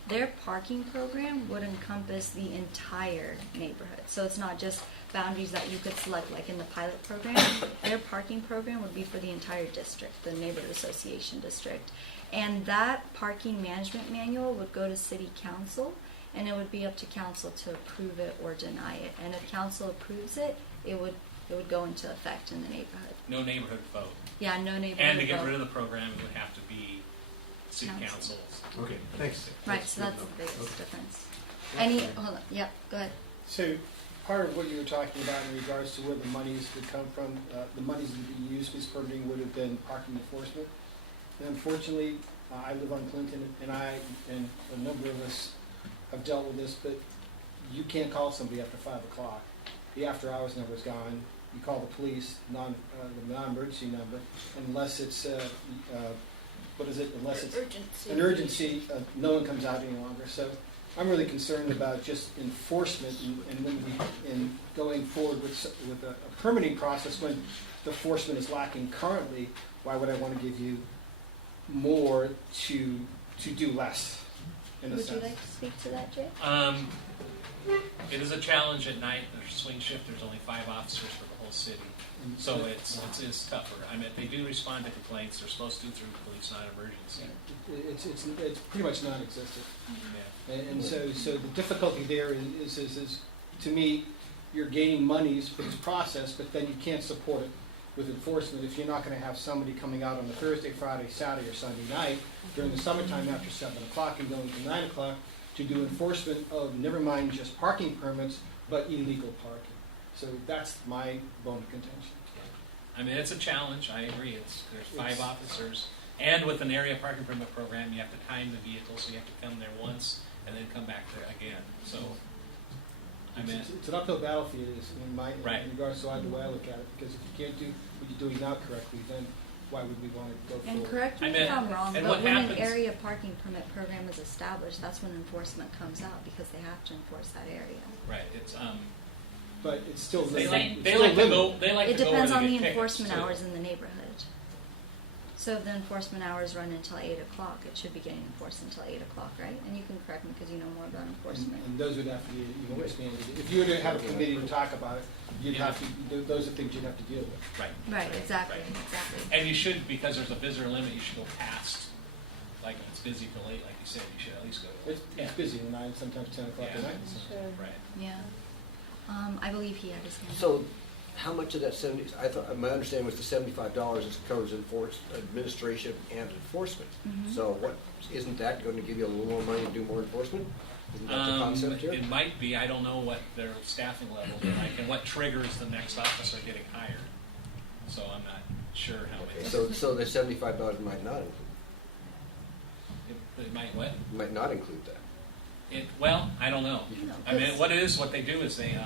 Their parking program would encompass the entire neighborhood. So it's not just boundaries that you could select like in the pilot program. Their parking program would be for the entire district, the neighborhood association district. And that parking management manual would go to city council, and it would be up to council to approve it or deny it. And if council approves it, it would go into effect in the neighborhood. No neighborhood vote. Yeah, no neighborhood And to get vote. rid of the program, it would have to be city Council. councils. Okay, thanks. Right, so that's the biggest difference. Hold on, yep, go ahead. So part of what you were talking about in regards to where the monies would come from, the monies that would be used for this permitting would have been parking enforcement. And unfortunately, I live on Clinton, and I and a number of us have dealt with this, but you can't call somebody after 5 o'clock. The after-hours number is gone. You call the police, the non-emergency number, unless it's unless it's Urgency. an urgency, no one comes out any longer. So I'm really concerned about just enforcement and when in going forward with a permitting process when the enforcement is lacking currently. Why would I want to give you more to do less? In a Would sense. you like to speak to that, Jay? It is a challenge at night. There's swing shift. There's only 5 officers for the whole city, so it's tougher. I mean, they do respond to complaints. They're supposed to through police, not emergency. It's pretty much non-existent. Yeah. And so the difficulty there is to me, you're gaining monies for this process, but then you can't support it with enforcement if you're not going to have somebody coming out on a Thursday, Friday, Saturday, or Sunday night during the summertime after 7 o'clock and going to 9 o'clock to do enforcement of never mind just parking permits, but illegal parking. So that's my bone of contention. I mean, it's a challenge. I agree. There's 5 officers, and with an area parking permit program, you have to time the vehicle, so you have to come there once and then come back there again. So, I mean, It's an uphill battlefield Right. in regards to the way I look at it, because if you can't do what you're doing now correctly, then why would we want to go forward? And correct me if I'm wrong, but when an area parking permit program is established, that's when enforcement comes out because they have to enforce that area. right? It's But it's still They limited. like to go. They like It to go depends where on they the get enforcement tickets, too. hours in the neighborhood. So if the enforcement hours run until 8 o'clock, it should be getting enforced until 8 o'clock, right? And you can correct me because you know more about enforcement. And those would have to be expanded. If you were to have a committee to talk about it, you'd have to, those are things you'd have to deal with. Right. Right, exactly, Right. exactly. And you should, because there's a visitor limit, you should go past, like if it's busy till late, like you said, you should at least go to It's busy at 9, sometimes 10 o'clock at night. Right. Yeah. I believe he had his hand. So, how much of that 70? I thought my understanding was the $75 is covers administration and enforcement. Mhm. So, what isn't that going to give you a little more money to do more enforcement? Isn't that the concept here? It might be. I don't know what their staffing levels are like and what triggers the next officer getting hired. So I'm not sure how Okay, many. so the $75 might not include. It might what? Might not include that. Well, I don't know. No, I mean, what they do is they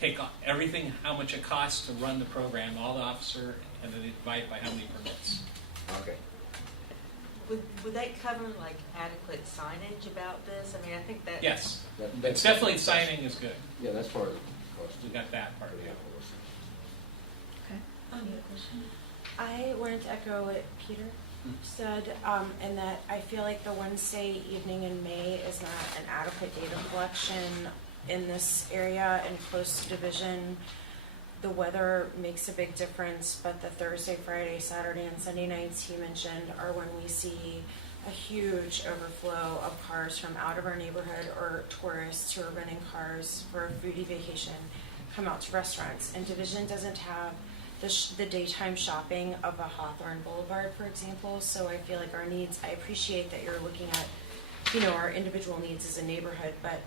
take everything, how much it costs to run the program, all the officer, and then they divide by how many permits. Okay. Would that cover like adequate signage about this? I mean, I think that. Yes. That's It's definitely signing is good. Yeah, that's part of the cost. We got that part. Yeah. I wanted to echo what Peter said, in that I feel like the Wednesday evening in May is not an adequate data collection in this area and close to Division. The weather makes a big difference, but the Thursday, Friday, Saturday, and Sunday nights he mentioned are when we see a huge overflow of cars from out of our neighborhood or tourists who are renting cars for a foodie vacation come out to restaurants. And Division doesn't have the daytime shopping of a Hawthorne Boulevard, for example. So I feel like our needs, I appreciate that you're looking at, our individual needs as a neighborhood, but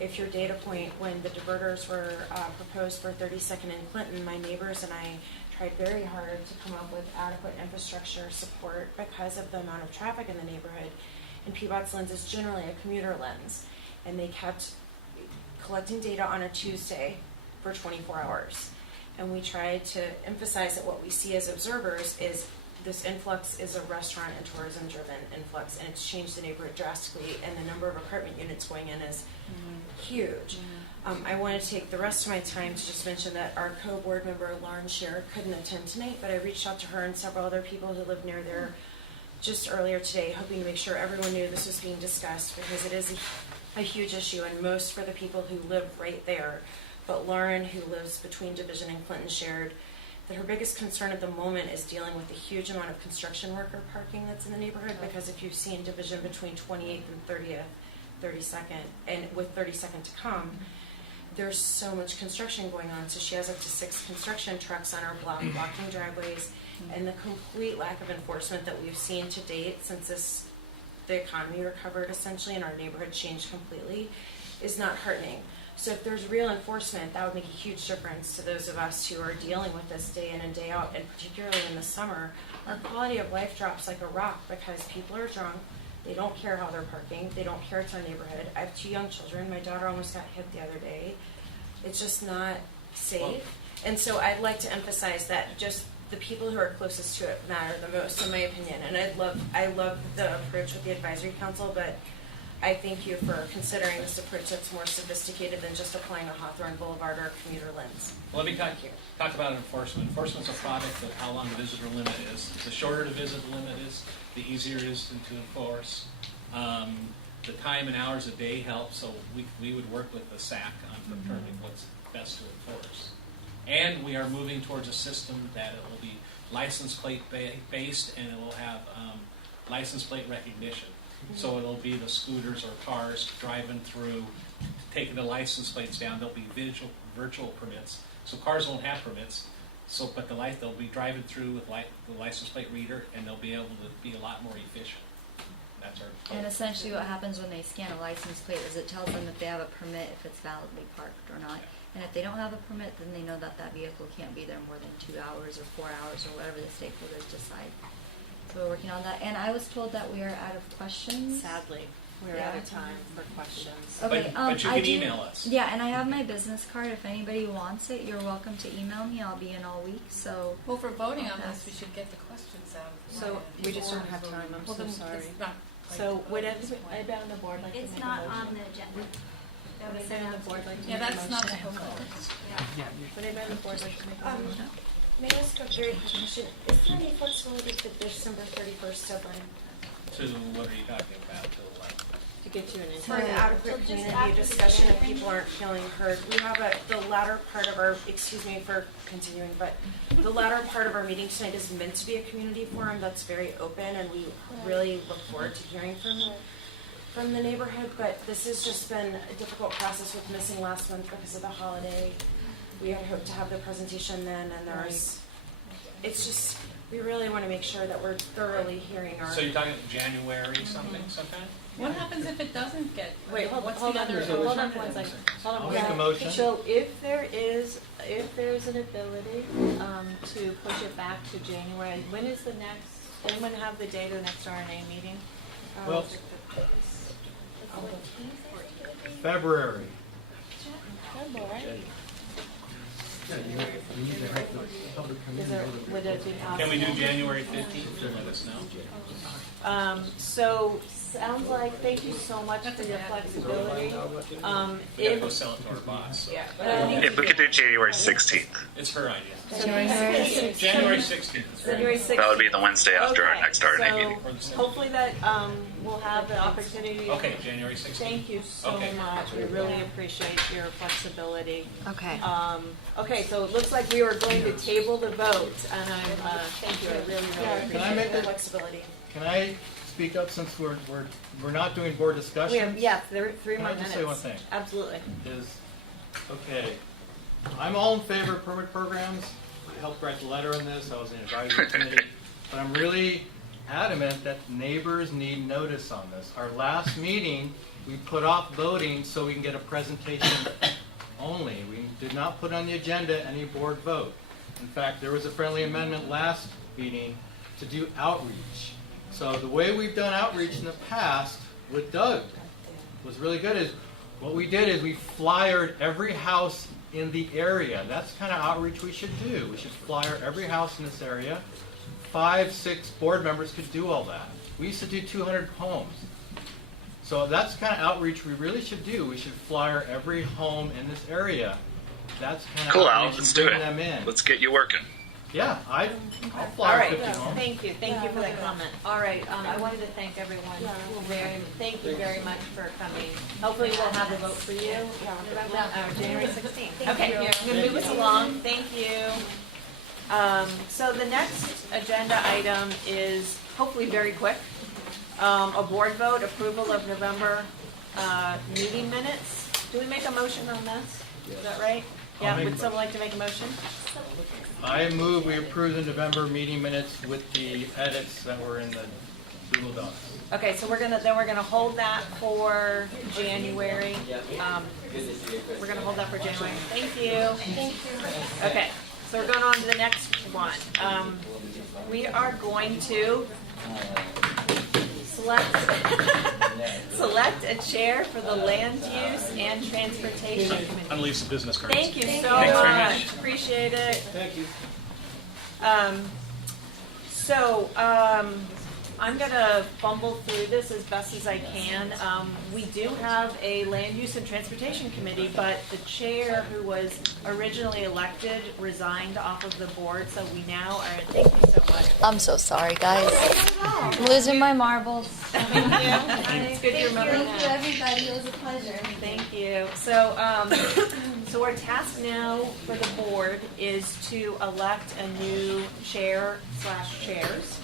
if your data point, when the diverters were proposed for 32nd and Clinton, my neighbors and I tried very hard to come up with adequate infrastructure support because of the amount of traffic in the neighborhood. And Peabot's lens is generally a commuter lens, and they kept collecting data on a Tuesday for 24 hours. And we tried to emphasize that what we see as observers is this influx is a restaurant and tourism driven influx, and it's changed the neighborhood drastically, and the number of apartment units going in is huge. I want to take the rest of my time to just mention that our co-board member Lauren Scherer couldn't attend tonight, but I reached out to her and several other people who live near there just earlier today, hoping to make sure everyone knew this was being discussed, because it is a huge issue, and most for the people who live right there. But Lauren, who lives between Division and Clinton, shared that her biggest concern at the moment is dealing with the huge amount of construction worker parking that's in the neighborhood, because if you've seen Division between 28th and 30th, 32nd, and with 32nd to come, there's so much construction going on. So she has up to 6 construction trucks on her block blocking driveways, and the complete lack of enforcement that we've seen to date since the economy recovered essentially and our neighborhood changed completely is not heartening. So if there's real enforcement, that would make a huge difference to those of us who are dealing with this day in and day out, and particularly in the summer. Our quality of life drops like a rock because people are drunk. They don't care how they're parking. They don't care it's our neighborhood. I have 2 young children. My daughter almost got hit the other day. It's just not safe. And so I'd like to emphasize that just the people who are closest to it matter the most, in my opinion. And I love the approach with the advisory council, but I thank you for considering this approach that's more sophisticated than just applying a Hawthorne Boulevard or a commuter lens. Well, let me talk about enforcement. Enforcement's a product of how long the visitor limit is. The shorter the visitor limit is, the easier it is to enforce. The time and hours a day help, so we would work with the SAC on determining what's best to enforce. And we are moving towards a system that it will be license plate based, and it will have license plate recognition. So it'll be the scooters or cars driving through, taking the license plates down. There'll be virtual permits. So cars won't have permits. But they'll be driving through with the license plate reader, and they'll be able to be a lot more efficient. That's our goal. And essentially what happens when they scan a license plate is it tells them if they have a permit, if it's validly parked or not. And if they don't have a permit, then they know that vehicle can't be there more than 2 hours or 4 hours or whatever the stakeholders decide. So we're working on that. And I was told that we are out of questions. Sadly, we're out of time for questions. Okay, but you can email us. Yeah, and I have my business card. If anybody wants it, you're welcome to email me. I'll be in all week. So well, for voting on this, we should get the questions out. So we just don't have time. I'm so sorry. So would anybody on the board like to make a motion? It's not on the agenda. Would anybody on the board like to Yeah, make a that's motion? not Would anybody on the board like to make a motion? May I ask a very quick question? Is there any flexibility for December 31st deadline? To what are you talking about? To what? to get you an For an interview. adequate community discussion if people aren't feeling heard, we have the latter part of our, excuse me for continuing, but the latter part of our meeting tonight is meant to be a community forum that's very open, and we really look forward to hearing from the neighborhood, but this has just been a difficult process with missing last month because of the holiday. We had hoped to have the presentation then, and it's just, we really want to make sure that we're thoroughly hearing our... So you're talking January something, sometime? What happens if it doesn't get? Wait, hold what's on the other? hold on one second. Hold on I'll one make a second. motion. So if there's an ability to push it back to January, when is the next, anyone have the date of the next RNA meeting? Well, February. Would it be possible? Can we do January 15th? Let us know. So sounds like, thank you so much for your flexibility. We gotta If go sell it to our boss. Yeah, but I think If we could do January 16th, It's her idea. January 16th. January 16th. that would be the Wednesday after our next RNA meeting. So hopefully that we'll have the opportunity. Okay, January 16th. Thank you so Okay. much. We really appreciate your flexibility. Okay. Okay, so it looks like we were going to table the vote, and I'm thank you. I really appreciate Can I make the a- flexibility. Can I speak up since we're not doing board discussion? We have, yeah, there are 3 Can more I minutes. just say one thing? Absolutely. Okay, I'm all in favor of permit programs. I helped write the letter on this. I was in the advisory committee. But I'm really adamant that neighbors need notice on this. Our last meeting, we put off voting so we can get a presentation only. We did not put on the agenda any board vote. In fact, there was a friendly amendment last meeting to do outreach. So the way we've done outreach in the past with Doug was really good. Is what we did is we flyered every house in the area. That's the kind of outreach we should do. We should flyer every house in this area. 5, 6 board members could do all that. We used to do 200 homes. So that's the kind of outreach we really should do. We should flyer every home in this area. That's kind of Cool, Al. outreach Let's and do bring it. them in. Let's get you working. Yeah, I'll All flyer right, 50 homes. thank you for that comment. All right, I wanted to thank everyone thank you very much for coming. Hopefully we'll have a vote for you, January 16th. Okay, I'm gonna move us along, thank you. So the next agenda item is hopefully very quick. A board vote, approval of November meeting minutes. Do we make a motion on this? Is that right? Yeah, make would a someone like to make a motion? I move we approve the November meeting minutes with the edits that were in the Google Docs. Okay, so we're gonna hold that for January. We're gonna hold that for January. Thank you. Thank you. Okay, so we're going on to the next one. We are going to select a chair for the Land Use and Transportation Committee. Unleash some business cards. Thank you so Thanks very much. Appreciate it. Thank you. I'm going to fumble through this as best as I can. We do have a Land Use and Transportation Committee, but the chair who was originally elected resigned off of the board, so we now are, thank you so much. I'm so sorry, guys. I'm losing my marbles. Thank you. It's good to remember Thank you, that. everybody. It was a pleasure. Thank you. So our task now for the board is to elect a new chair/chairs.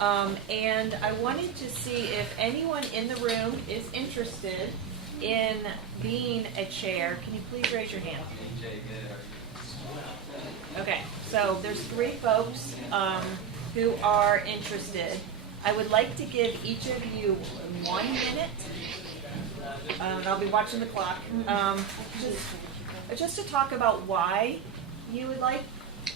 And I wanted to see if anyone in the room is interested in being a chair. Can you please raise your hand? Okay, so there's 3 folks who are interested. I would like to give each of you 1 minute. I'll be watching the clock. Just to talk about why you would like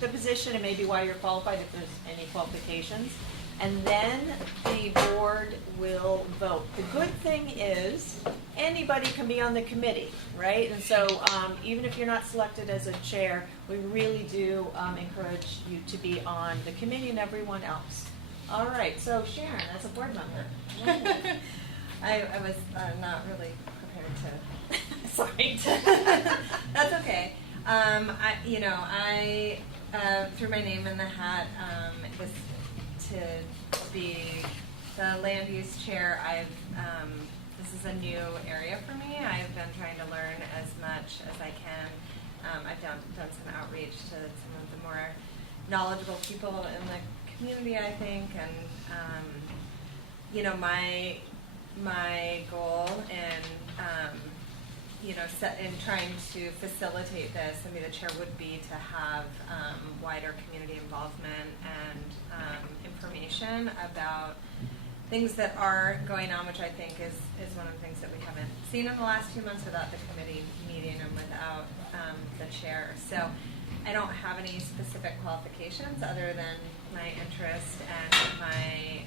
the position and maybe why you're qualified, if there's any qualifications. And then the board will vote. The good thing is anybody can be on the committee, right? And so even if you're not selected as a chair, we really do encourage you to be on the committee and everyone else. All right, so Sharon, as a board member. I was not really prepared to. Sorry. That's okay. I threw my name in the hat to be the land use chair. This this is a new area for me. I've been trying to learn as much as I can. I've done some outreach to some of the more knowledgeable people in the community, I think, and you know, my goal in in trying to facilitate this, I mean, the chair would be to have wider community involvement and information about things that are going on, which I think is one of the things that we haven't seen in the last 2 months without the committee meeting and without the chair. So I don't have any specific qualifications other than my interest and my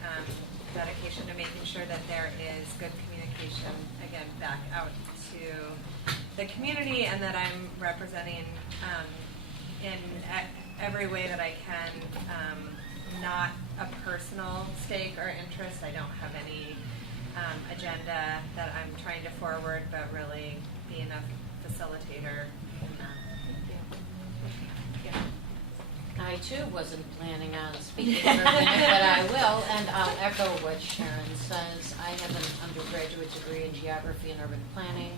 dedication to making sure that there is good communication, again, back out to the community, and that I'm representing in every way that I can, not a personal stake or interest. I don't have any agenda that I'm trying to forward, but really being a facilitator in that. I too wasn't planning on speaking for a minute, but I will, and I'll echo what Sharon says. I have an undergraduate degree in geography and urban planning.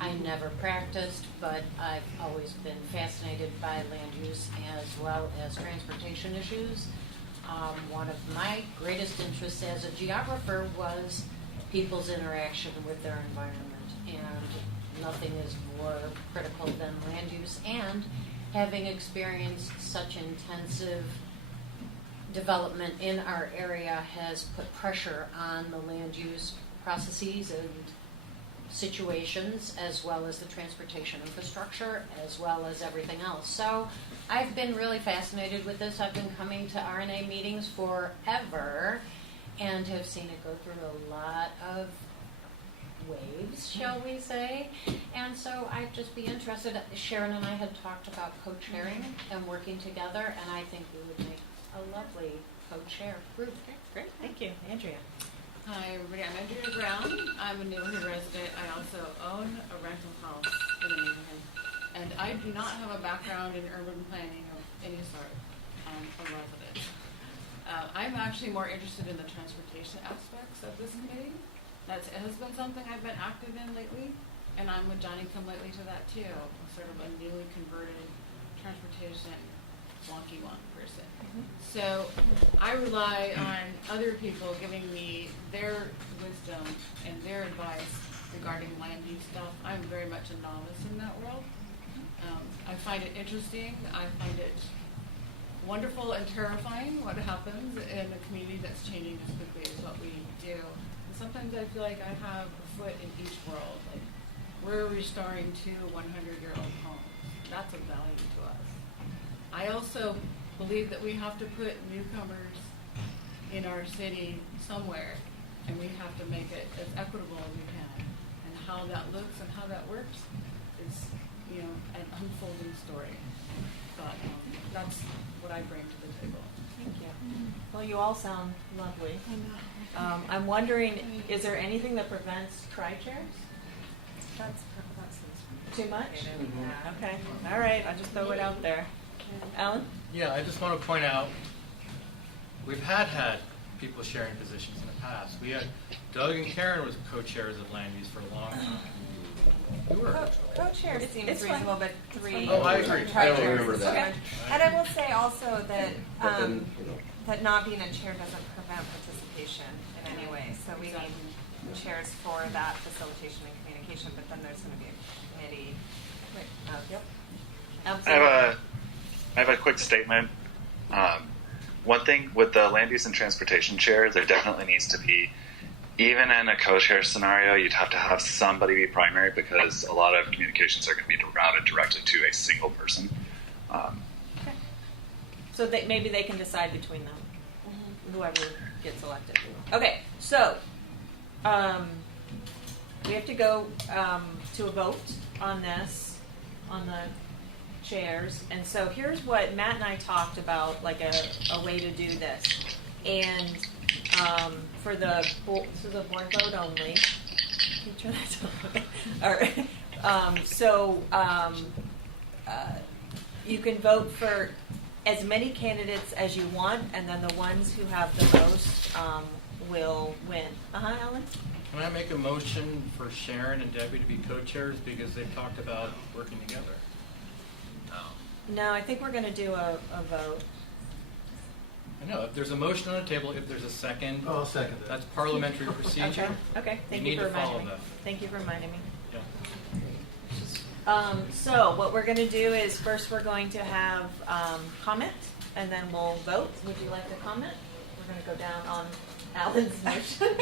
I never practiced, but I've always been fascinated by land use as well as transportation issues. One of my greatest interests as a geographer was people's interaction with their environment, and nothing is more critical than land use. And having experienced such intensive development in our area has put pressure on the land use processes and situations, as well as the transportation infrastructure, as well as everything else. So I've been really fascinated with this. I've been coming to RNA meetings forever and have seen it go through a lot of waves, shall we say. And so I'd just be interested. Sharon and I had talked about co-chairing and working together, and I think we would make a lovely co-chair group. Okay, great, thank you. Andrea. Hi everybody, I'm Andrea Brown. I'm a neighborhood resident. I also own a rental house in the neighborhood. And I do not have a background in urban planning of any sort. I'm a resident. I'm actually more interested in the transportation aspects of this committee. That has been something I've been active in lately, and I'm a Johnny come lately to that too. I'm sort of a newly converted transportation wonky wonk person. So I rely on other people giving me their wisdom and their advice regarding land use stuff. I'm very much a novice in that world. I find it interesting. I find it wonderful and terrifying what happens in a community that's changing as quickly as what we do. And sometimes I feel like I have a foot in each world. Like, we're restoring 2 100-year-old homes. That's of value to us. I also believe that we have to put newcomers in our city somewhere, and we have to make it as equitable as we can. And how that looks and how that works is, you know, an unfolding story. But that's what I bring to the table. Thank you. Well, you all sound lovely. I know. I'm wondering, is there anything that prevents tri-chairs? That's too much? Yeah. Okay. All right. I'll just throw it out there. Alan? Yeah, I just want to point out, we've had people sharing positions in the past. We had Doug and Karen was co-chairs of land use for a long time. You were. Co-chair seems reasonable, but 3. Oh, I agree. I don't remember that. Okay. And I will say also that But then, you know, that not being a chair doesn't prevent participation in any way. So we need chairs for that facilitation and communication, but then there's going to be a committee. Yep. Absolutely. I have a quick statement. One thing with the land use and transportation chair, there definitely needs to be, even in a co-chair scenario, you'd have to have somebody be primary because a lot of communications are going to be routed directly to a single person. Okay. So maybe they can decide between them, whoever gets elected. Okay, so we have to go to a vote on this, on the chairs. And so here's what Matt and I talked about, like a way to do this. And for the board, this is a board vote only. Can you turn that on? All right. You can vote for as many candidates as you want, and then the ones who have the most will win. Alan? Can I make a motion for Sharon and Debbie to be co-chairs because they've talked about working together? No, I think we're going to do a vote. I know, if there's a motion on the table, if there's a second, Oh, I'll second that. that's parliamentary procedure. Okay. Thank You you need for to follow reminding me. that. Thank you for reminding me. Yeah. So what we're going to do is first we're going to have comment, and then we'll vote. Would you like to comment? We're going to go down on Alan's motion.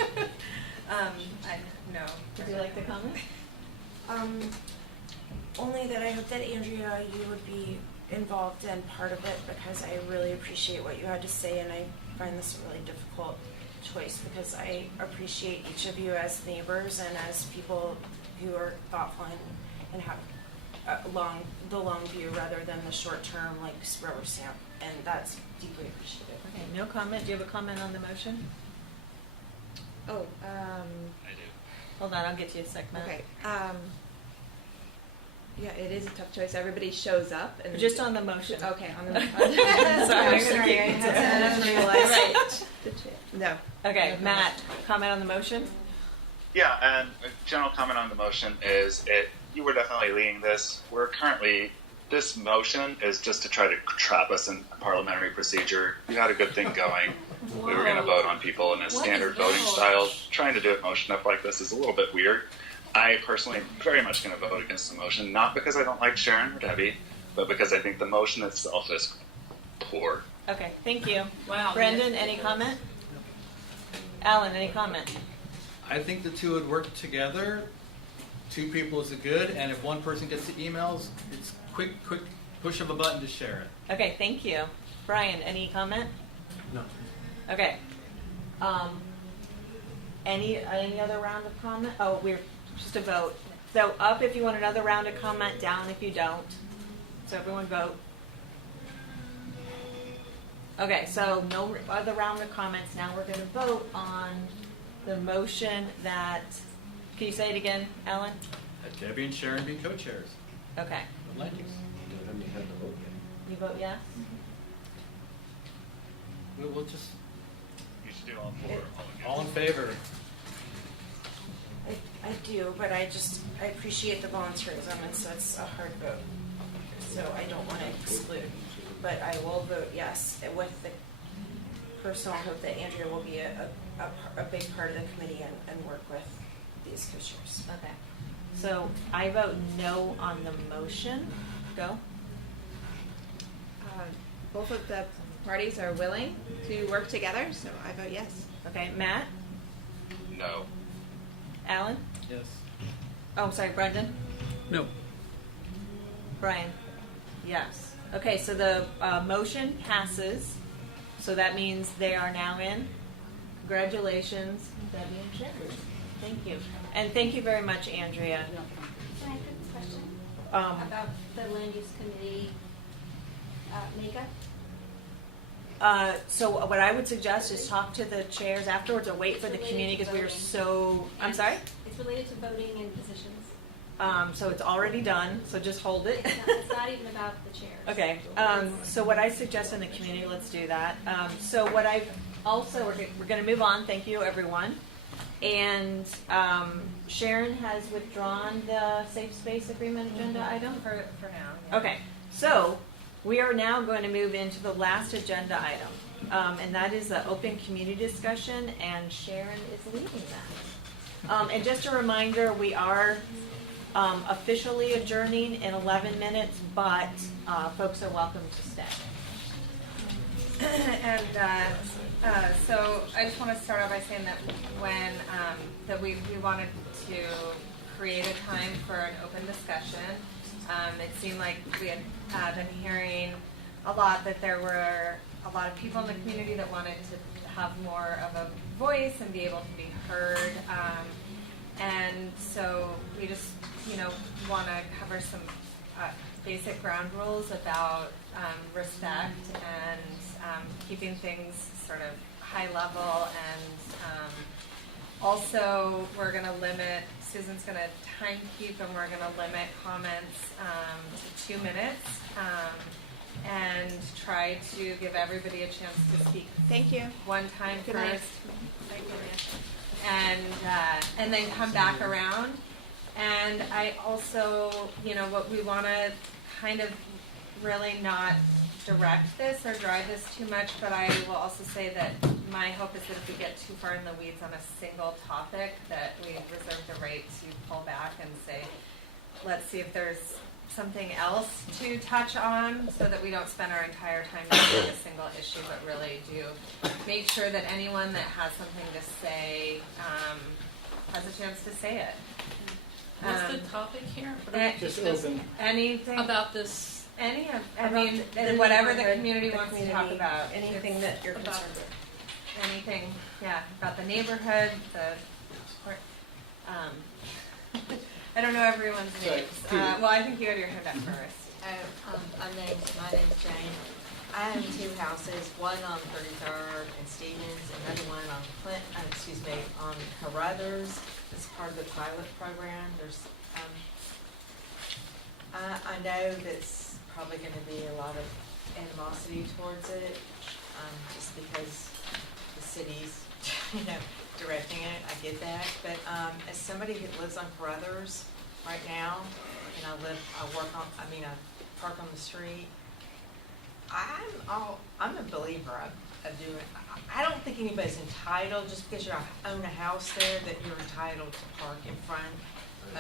No. Would you like to comment? Only that I hope that Andrea, you would be involved and part of it, because I really appreciate what you had to say, and I find this a really difficult choice because I appreciate each of you as neighbors and as people who are thoughtful and have the long view rather than the short term like rubber stamp, and that's deeply appreciated. Okay, no comment. Do you have a comment on the motion? Oh, I do. Hold on, I'll get you a sec, Matt. okay. Yeah, it is a tough choice. Everybody shows up, and Just on the motion. okay on the. Sorry, I'm gonna sorry, keep I it had to- to realize. Right. No. Okay, Matt, comment on the motion? Yeah, and a general comment on the motion is you were definitely leading this. This motion is just to try to trap us in parliamentary procedure. You had a good thing going. We were going to vote on people in a standard voting style. Trying to do it motion up like this is a little bit weird. I personally am very much going to vote against the motion, not because I don't like Sharon or Debbie, but because I think the motion itself is poor. Okay, thank you. Wow. Brendan, any comment? Alan, any comment? I think the two would work together. Two people is a good, and if one person gets the emails, it's quick push of a button to share it. Okay, thank you. Brian, any comment? No. Okay. Any other round of comment? Oh, we're just a vote. So up if you want another round of comment, down if you don't. So everyone vote. Okay, so no other round of comments. Now we're going to vote on the motion that, can you say it again, Alan? That Debbie and Sharon be co-chairs Okay. of land use. Don't have to vote yet. You vote yes? We'll just, You should do all four. all in favor. I do, but I appreciate the volunteerism, and so it's a hard vote. So I don't want to exclude, but I will vote yes with the personal hope that Andrea will be a big part of the committee and work with these co-chairs. Okay. So I vote no on the motion. Go. Both of the parties are willing to work together, so I vote yes. Okay, Matt? No. Alan? Yes. Oh, sorry, Brendan? No. Brian? Yes. Okay, so the motion passes. So that means they are now in. Congratulations, Debbie and Sharon. Thank you. And thank you very much, Andrea. Can I ask a question Um, about the land use committee makeup? So what I would suggest is talk to the chairs afterwards or wait for the community because we are so, I'm sorry? It's related to voting and positions. So it's already done, so just hold it. It's not even about the chairs. Okay, so what I suggest in the community, let's do that. So what I've also, we're going to move on. Thank you, everyone. And Sharon has withdrawn the safe space agreement agenda item? For now. Yeah. Okay, so we are now going to move into the last agenda item, and that is the open community discussion, and Sharon is leading that. And just a reminder, we are officially adjourning in 11 minutes, but folks are welcome to stay. And so I just want to start off by saying that when that we wanted to create a time for an open discussion. It seemed like we had been hearing a lot that there were a lot of people in the community that wanted to have more of a voice and be able to be heard. And so we just, want to cover some basic ground rules about respect and keeping things sort of high level. And also we're going to limit, Susan's going to time keep, and we're going to limit comments to 2 minutes and try to give everybody a chance to speak. Thank you. One time Good first. night. Thank you, Nancy. and then come back around. And I also, what we want to kind of really not direct this or drive this too much, but I will also say that my hope is that if we get too far in the weeds on a single topic, that we reserve the right to pull back and say, let's see if there's something else to touch on, so that we don't spend our entire time on a single issue, but really do make sure that anyone that has something to say has a chance to say it. What's the topic here? Just open. Anything About this. Any of, neighborhood, whatever the community wants to talk community, about. anything that you're about concerned with. anything, about the neighborhood, I don't know everyone's Sorry, names. Peter. Well, I think you had your hand up first. My name's Jane. I own two houses, one on 33rd and Stevens, another one on on Carruthers. It's part of the pilot program. There's, I know that's probably going to be a lot of animosity towards it, just because the city's, directing it. I get that, but as somebody who lives on Carruthers right now, and I park on the street. I'm a believer of doing. I don't think anybody's entitled, just because you own a house there, that you're entitled to park in front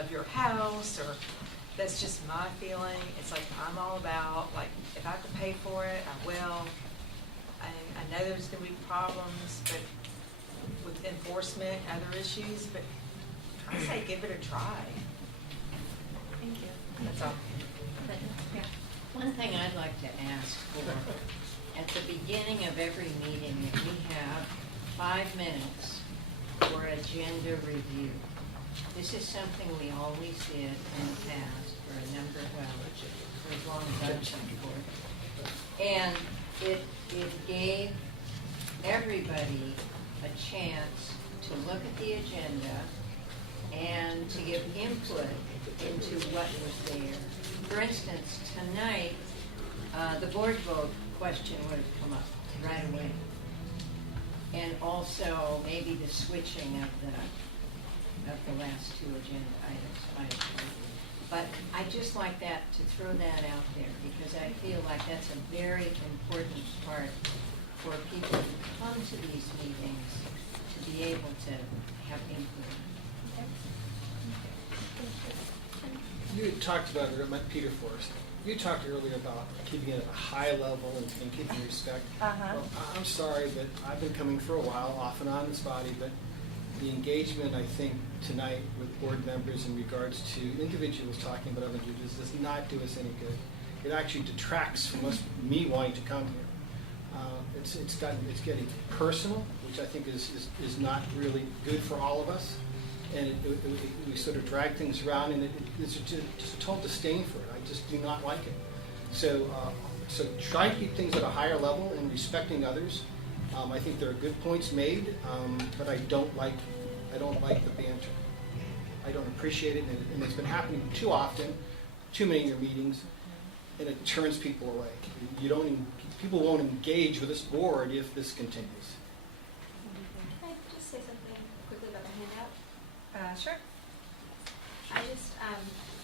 of your house, or that's just my feeling. It's like I'm all about, like, if I have to pay for it, I will. I know there's going to be problems, but with enforcement, other issues, but I say give it a try. Thank you. That's all. One thing I'd like to ask for, at the beginning of every meeting, that we have 5 minutes for agenda review. This is something we always did in the past for a number, for as long as I've been board. And it gave everybody a chance to look at the agenda and to give input into what was there. For instance, tonight, the board vote question would have come up right away. And also maybe the switching of the last two agenda items. But I just like that, to throw that out there, because I feel like that's a very important part for people who come to these meetings to be able to have input. You talked about, Peter Forrest, you talked earlier about keeping it at a high level and keeping respect. Well, I'm sorry, but I've been coming for a while, off and on in this body, but the engagement, I think, tonight with board members in regards to individuals talking about other individuals does not do us any good. It actually detracts from me wanting to come here. It's getting personal, which I think is not really good for all of us. And we sort of drag things around, and it's just a total disdain for it. I just do not like it. So try to keep things at a higher level and respecting others. I think there are good points made, but I don't like the banter. I don't appreciate it, and it's been happening too often, too many of your meetings, and it turns people away. People won't engage with this board if this continues. Can I just say something quickly about the handout? Sure. I just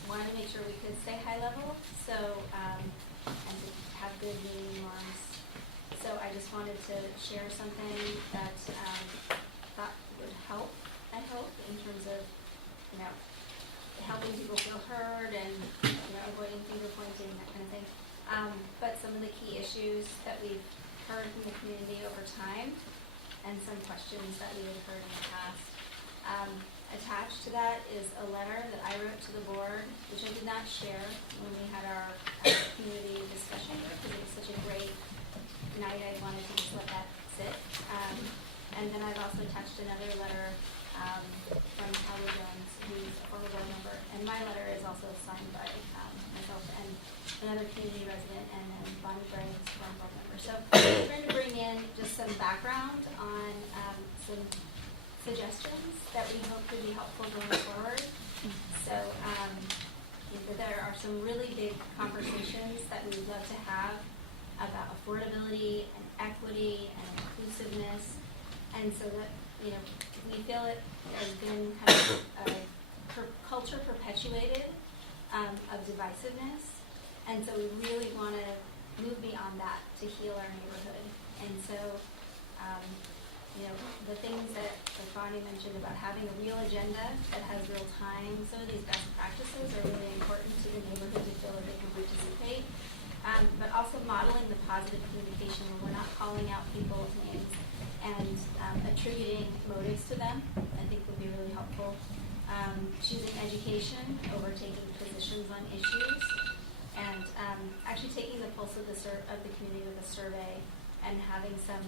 wanted to make sure we could stay high level, and to have good meeting norms. So I just wanted to share something that thought would help, I hope, in terms of, helping people feel heard and, avoiding finger pointing, that kind of thing. But some of the key issues that we've heard from the community over time, and some questions that we had heard in the past. Attached to that is a letter that I wrote to the board, which I did not share when we had our community discussion, because it was such a great night. I wanted to just let that sit. And then I've also attached another letter from Howard Jones, who's a former board member, and my letter is also signed by myself and another community resident, and then Bonnie Bray, who's a former board member. So I'm trying to bring in just some background on some suggestions that we hope could be helpful going forward. So there are some really big conversations that we would love to have about affordability and equity and inclusiveness, and so that we feel it has been kind of a culture perpetuated of divisiveness, and so we really want to move beyond that to heal our neighborhood. And so, the things that Bonnie mentioned about having a real agenda that has real time, some of these best practices are really important to the neighborhood to feel that they can participate. But also modeling the positive communication where we're not calling out people's names and attributing motives to them, I think would be really helpful. Choosing education over taking positions on issues, and actually taking the pulse of the community with a survey, and having some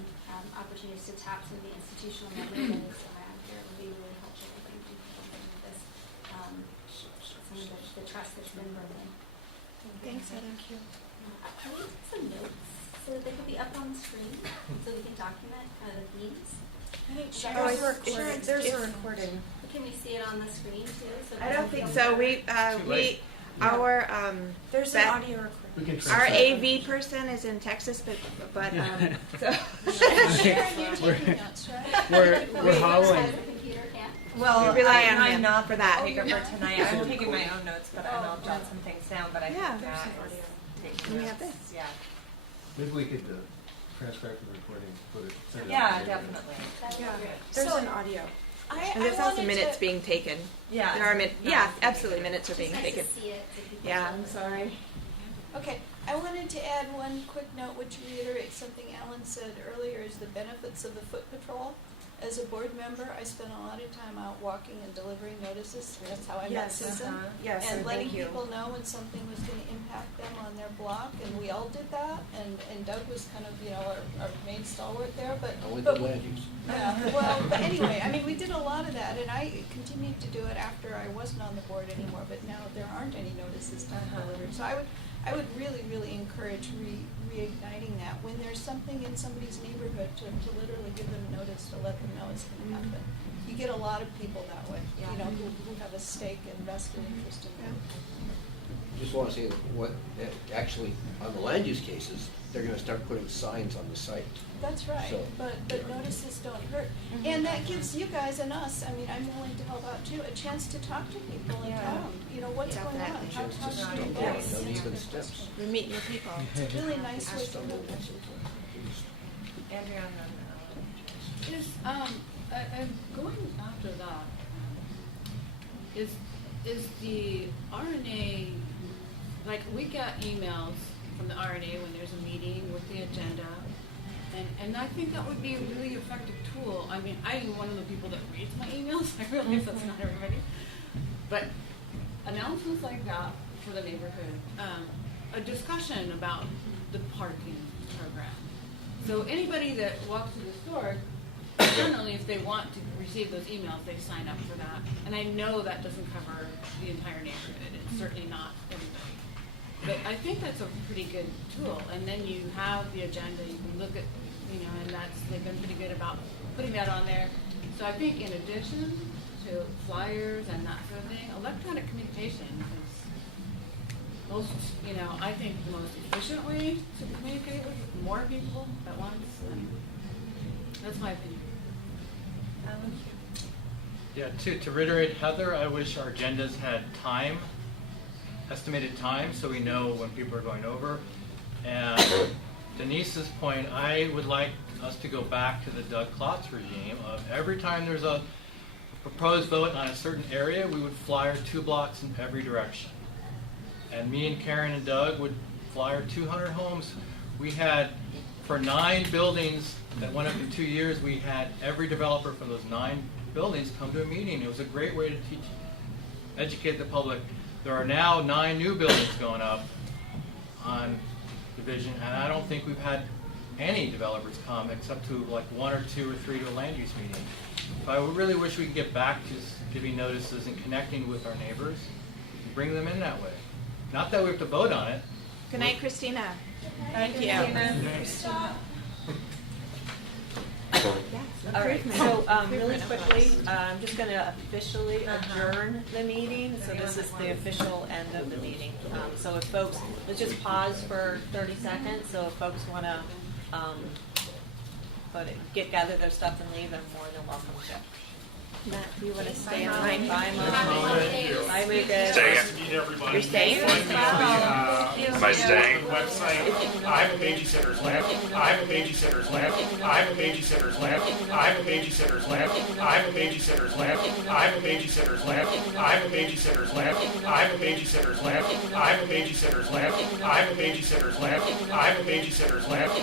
opportunities to tap some of the institutional memory that is around here would be really helpful, I think, in some of this, some of the trust that's been broken. Thanks, Heather. Can we take some notes so that they could be up on the screen so we can document the themes? There's a recording. Can we see it on the screen too? So I don't think so. There's an audio recording. Our AV person is in Texas, but so we're hollowing. Well, we rely on I'm him not for that. taker for tonight. I'm taking my own notes, but I'll jot some things down. But I think that is we have this. Yeah. Maybe we could transcribe the recording, put it. Send it Yeah, out to definitely. Yeah. There's So- an audio. And there's also minutes being taken. Yeah. There are yeah, absolutely, minutes are being Nice taken. to see it. So people Yeah, feel I'm it. sorry. Okay, I wanted to add one quick note which reiterates something Alan said earlier, is the benefits of the foot patrol. As a board member, I spent a lot of time out walking and delivering notices. That's how I met Yes, Susan. Yes, And letting thank you. people know when something was going to impact them on their block, and we all did that. And Doug was kind of, our main stalwart there. But I went to land use. yeah, well, but anyway, I mean, we did a lot of that, and I continued to do it after I wasn't on the board anymore. But now there aren't any notices to be delivered. So I would really, really encourage reigniting that when there's something in somebody's neighborhood to literally give them notice to let them know it's going to happen. You get a lot of people that way, who have a stake and vested interest in that. Just want to say that what, actually, on the land use cases, they're going to start putting signs on the site. That's right, So, but notices don't hurt. And that gives you guys and us, I mean, I'm willing to help out too, a chance to talk to people and tell them, what's going on, how Chance to to stop, do yeah, this. uneven steps. We meet new people. It's a really nice way to do it. Andrea, Is I'm going after that. Is the RNA, like, we get emails from the RNA when there's a meeting with the agenda, and I think that would be a really effective tool. I mean, I'm one of the people that reads my emails. I realize that's not everybody, but announcements like that for the neighborhood, a discussion about the parking program. So anybody that walks through the store, generally, if they want to receive those emails, they sign up for that. And I know that doesn't cover the entire neighborhood. It's certainly not everybody. But I think that's a pretty good tool. And then you have the agenda. You can look at, and they've been pretty good about putting that on there. So I think in addition to flyers and that sort of thing, electronic communication is most, I think the most efficient way to communicate with more people at once. And that's my opinion. Yeah, to reiterate Heather, I wish our agendas had time, estimated time, so we know when people are going over. And Denise's point, I would like us to go back to the Doug Klotz regime of every time there's a proposed vote on a certain area, we would flyer 2 blocks in every direction. And me and Karen and Doug would flyer 200 homes. We had, for 9 buildings that went up in 2 years, we had every developer from those 9 buildings come to a meeting. It was a great way to educate the public. There are now 9 new buildings going up on Division, and I don't think we've had any developers come except to like 1 or 2 or 3 to a land use meeting. So I really wish we could get back to giving notices and connecting with our neighbors and bring them in that way. Not that we have to vote on it. Good night, Christina. Thank you. All right, so really quickly, I'm just going to officially adjourn the meeting. So this is the official end of the meeting. So if folks, let's just pause for 30 seconds. So if folks want to gather their stuff and leave, they're more than welcome to. Matt, do you want to stay online? Bye, Mom. Bye, Lucas. Nice to meet everybody. You're staying? Am I staying? Website. I have a babysitter's left. I have a babysitter's left. I have a babysitter's left. I have a babysitter's left. I have a babysitter's left. I have a babysitter's left. I have a babysitter's left. I have a babysitter's left. I have a babysitter's left. I have a babysitter's left. I have a babysitter's left.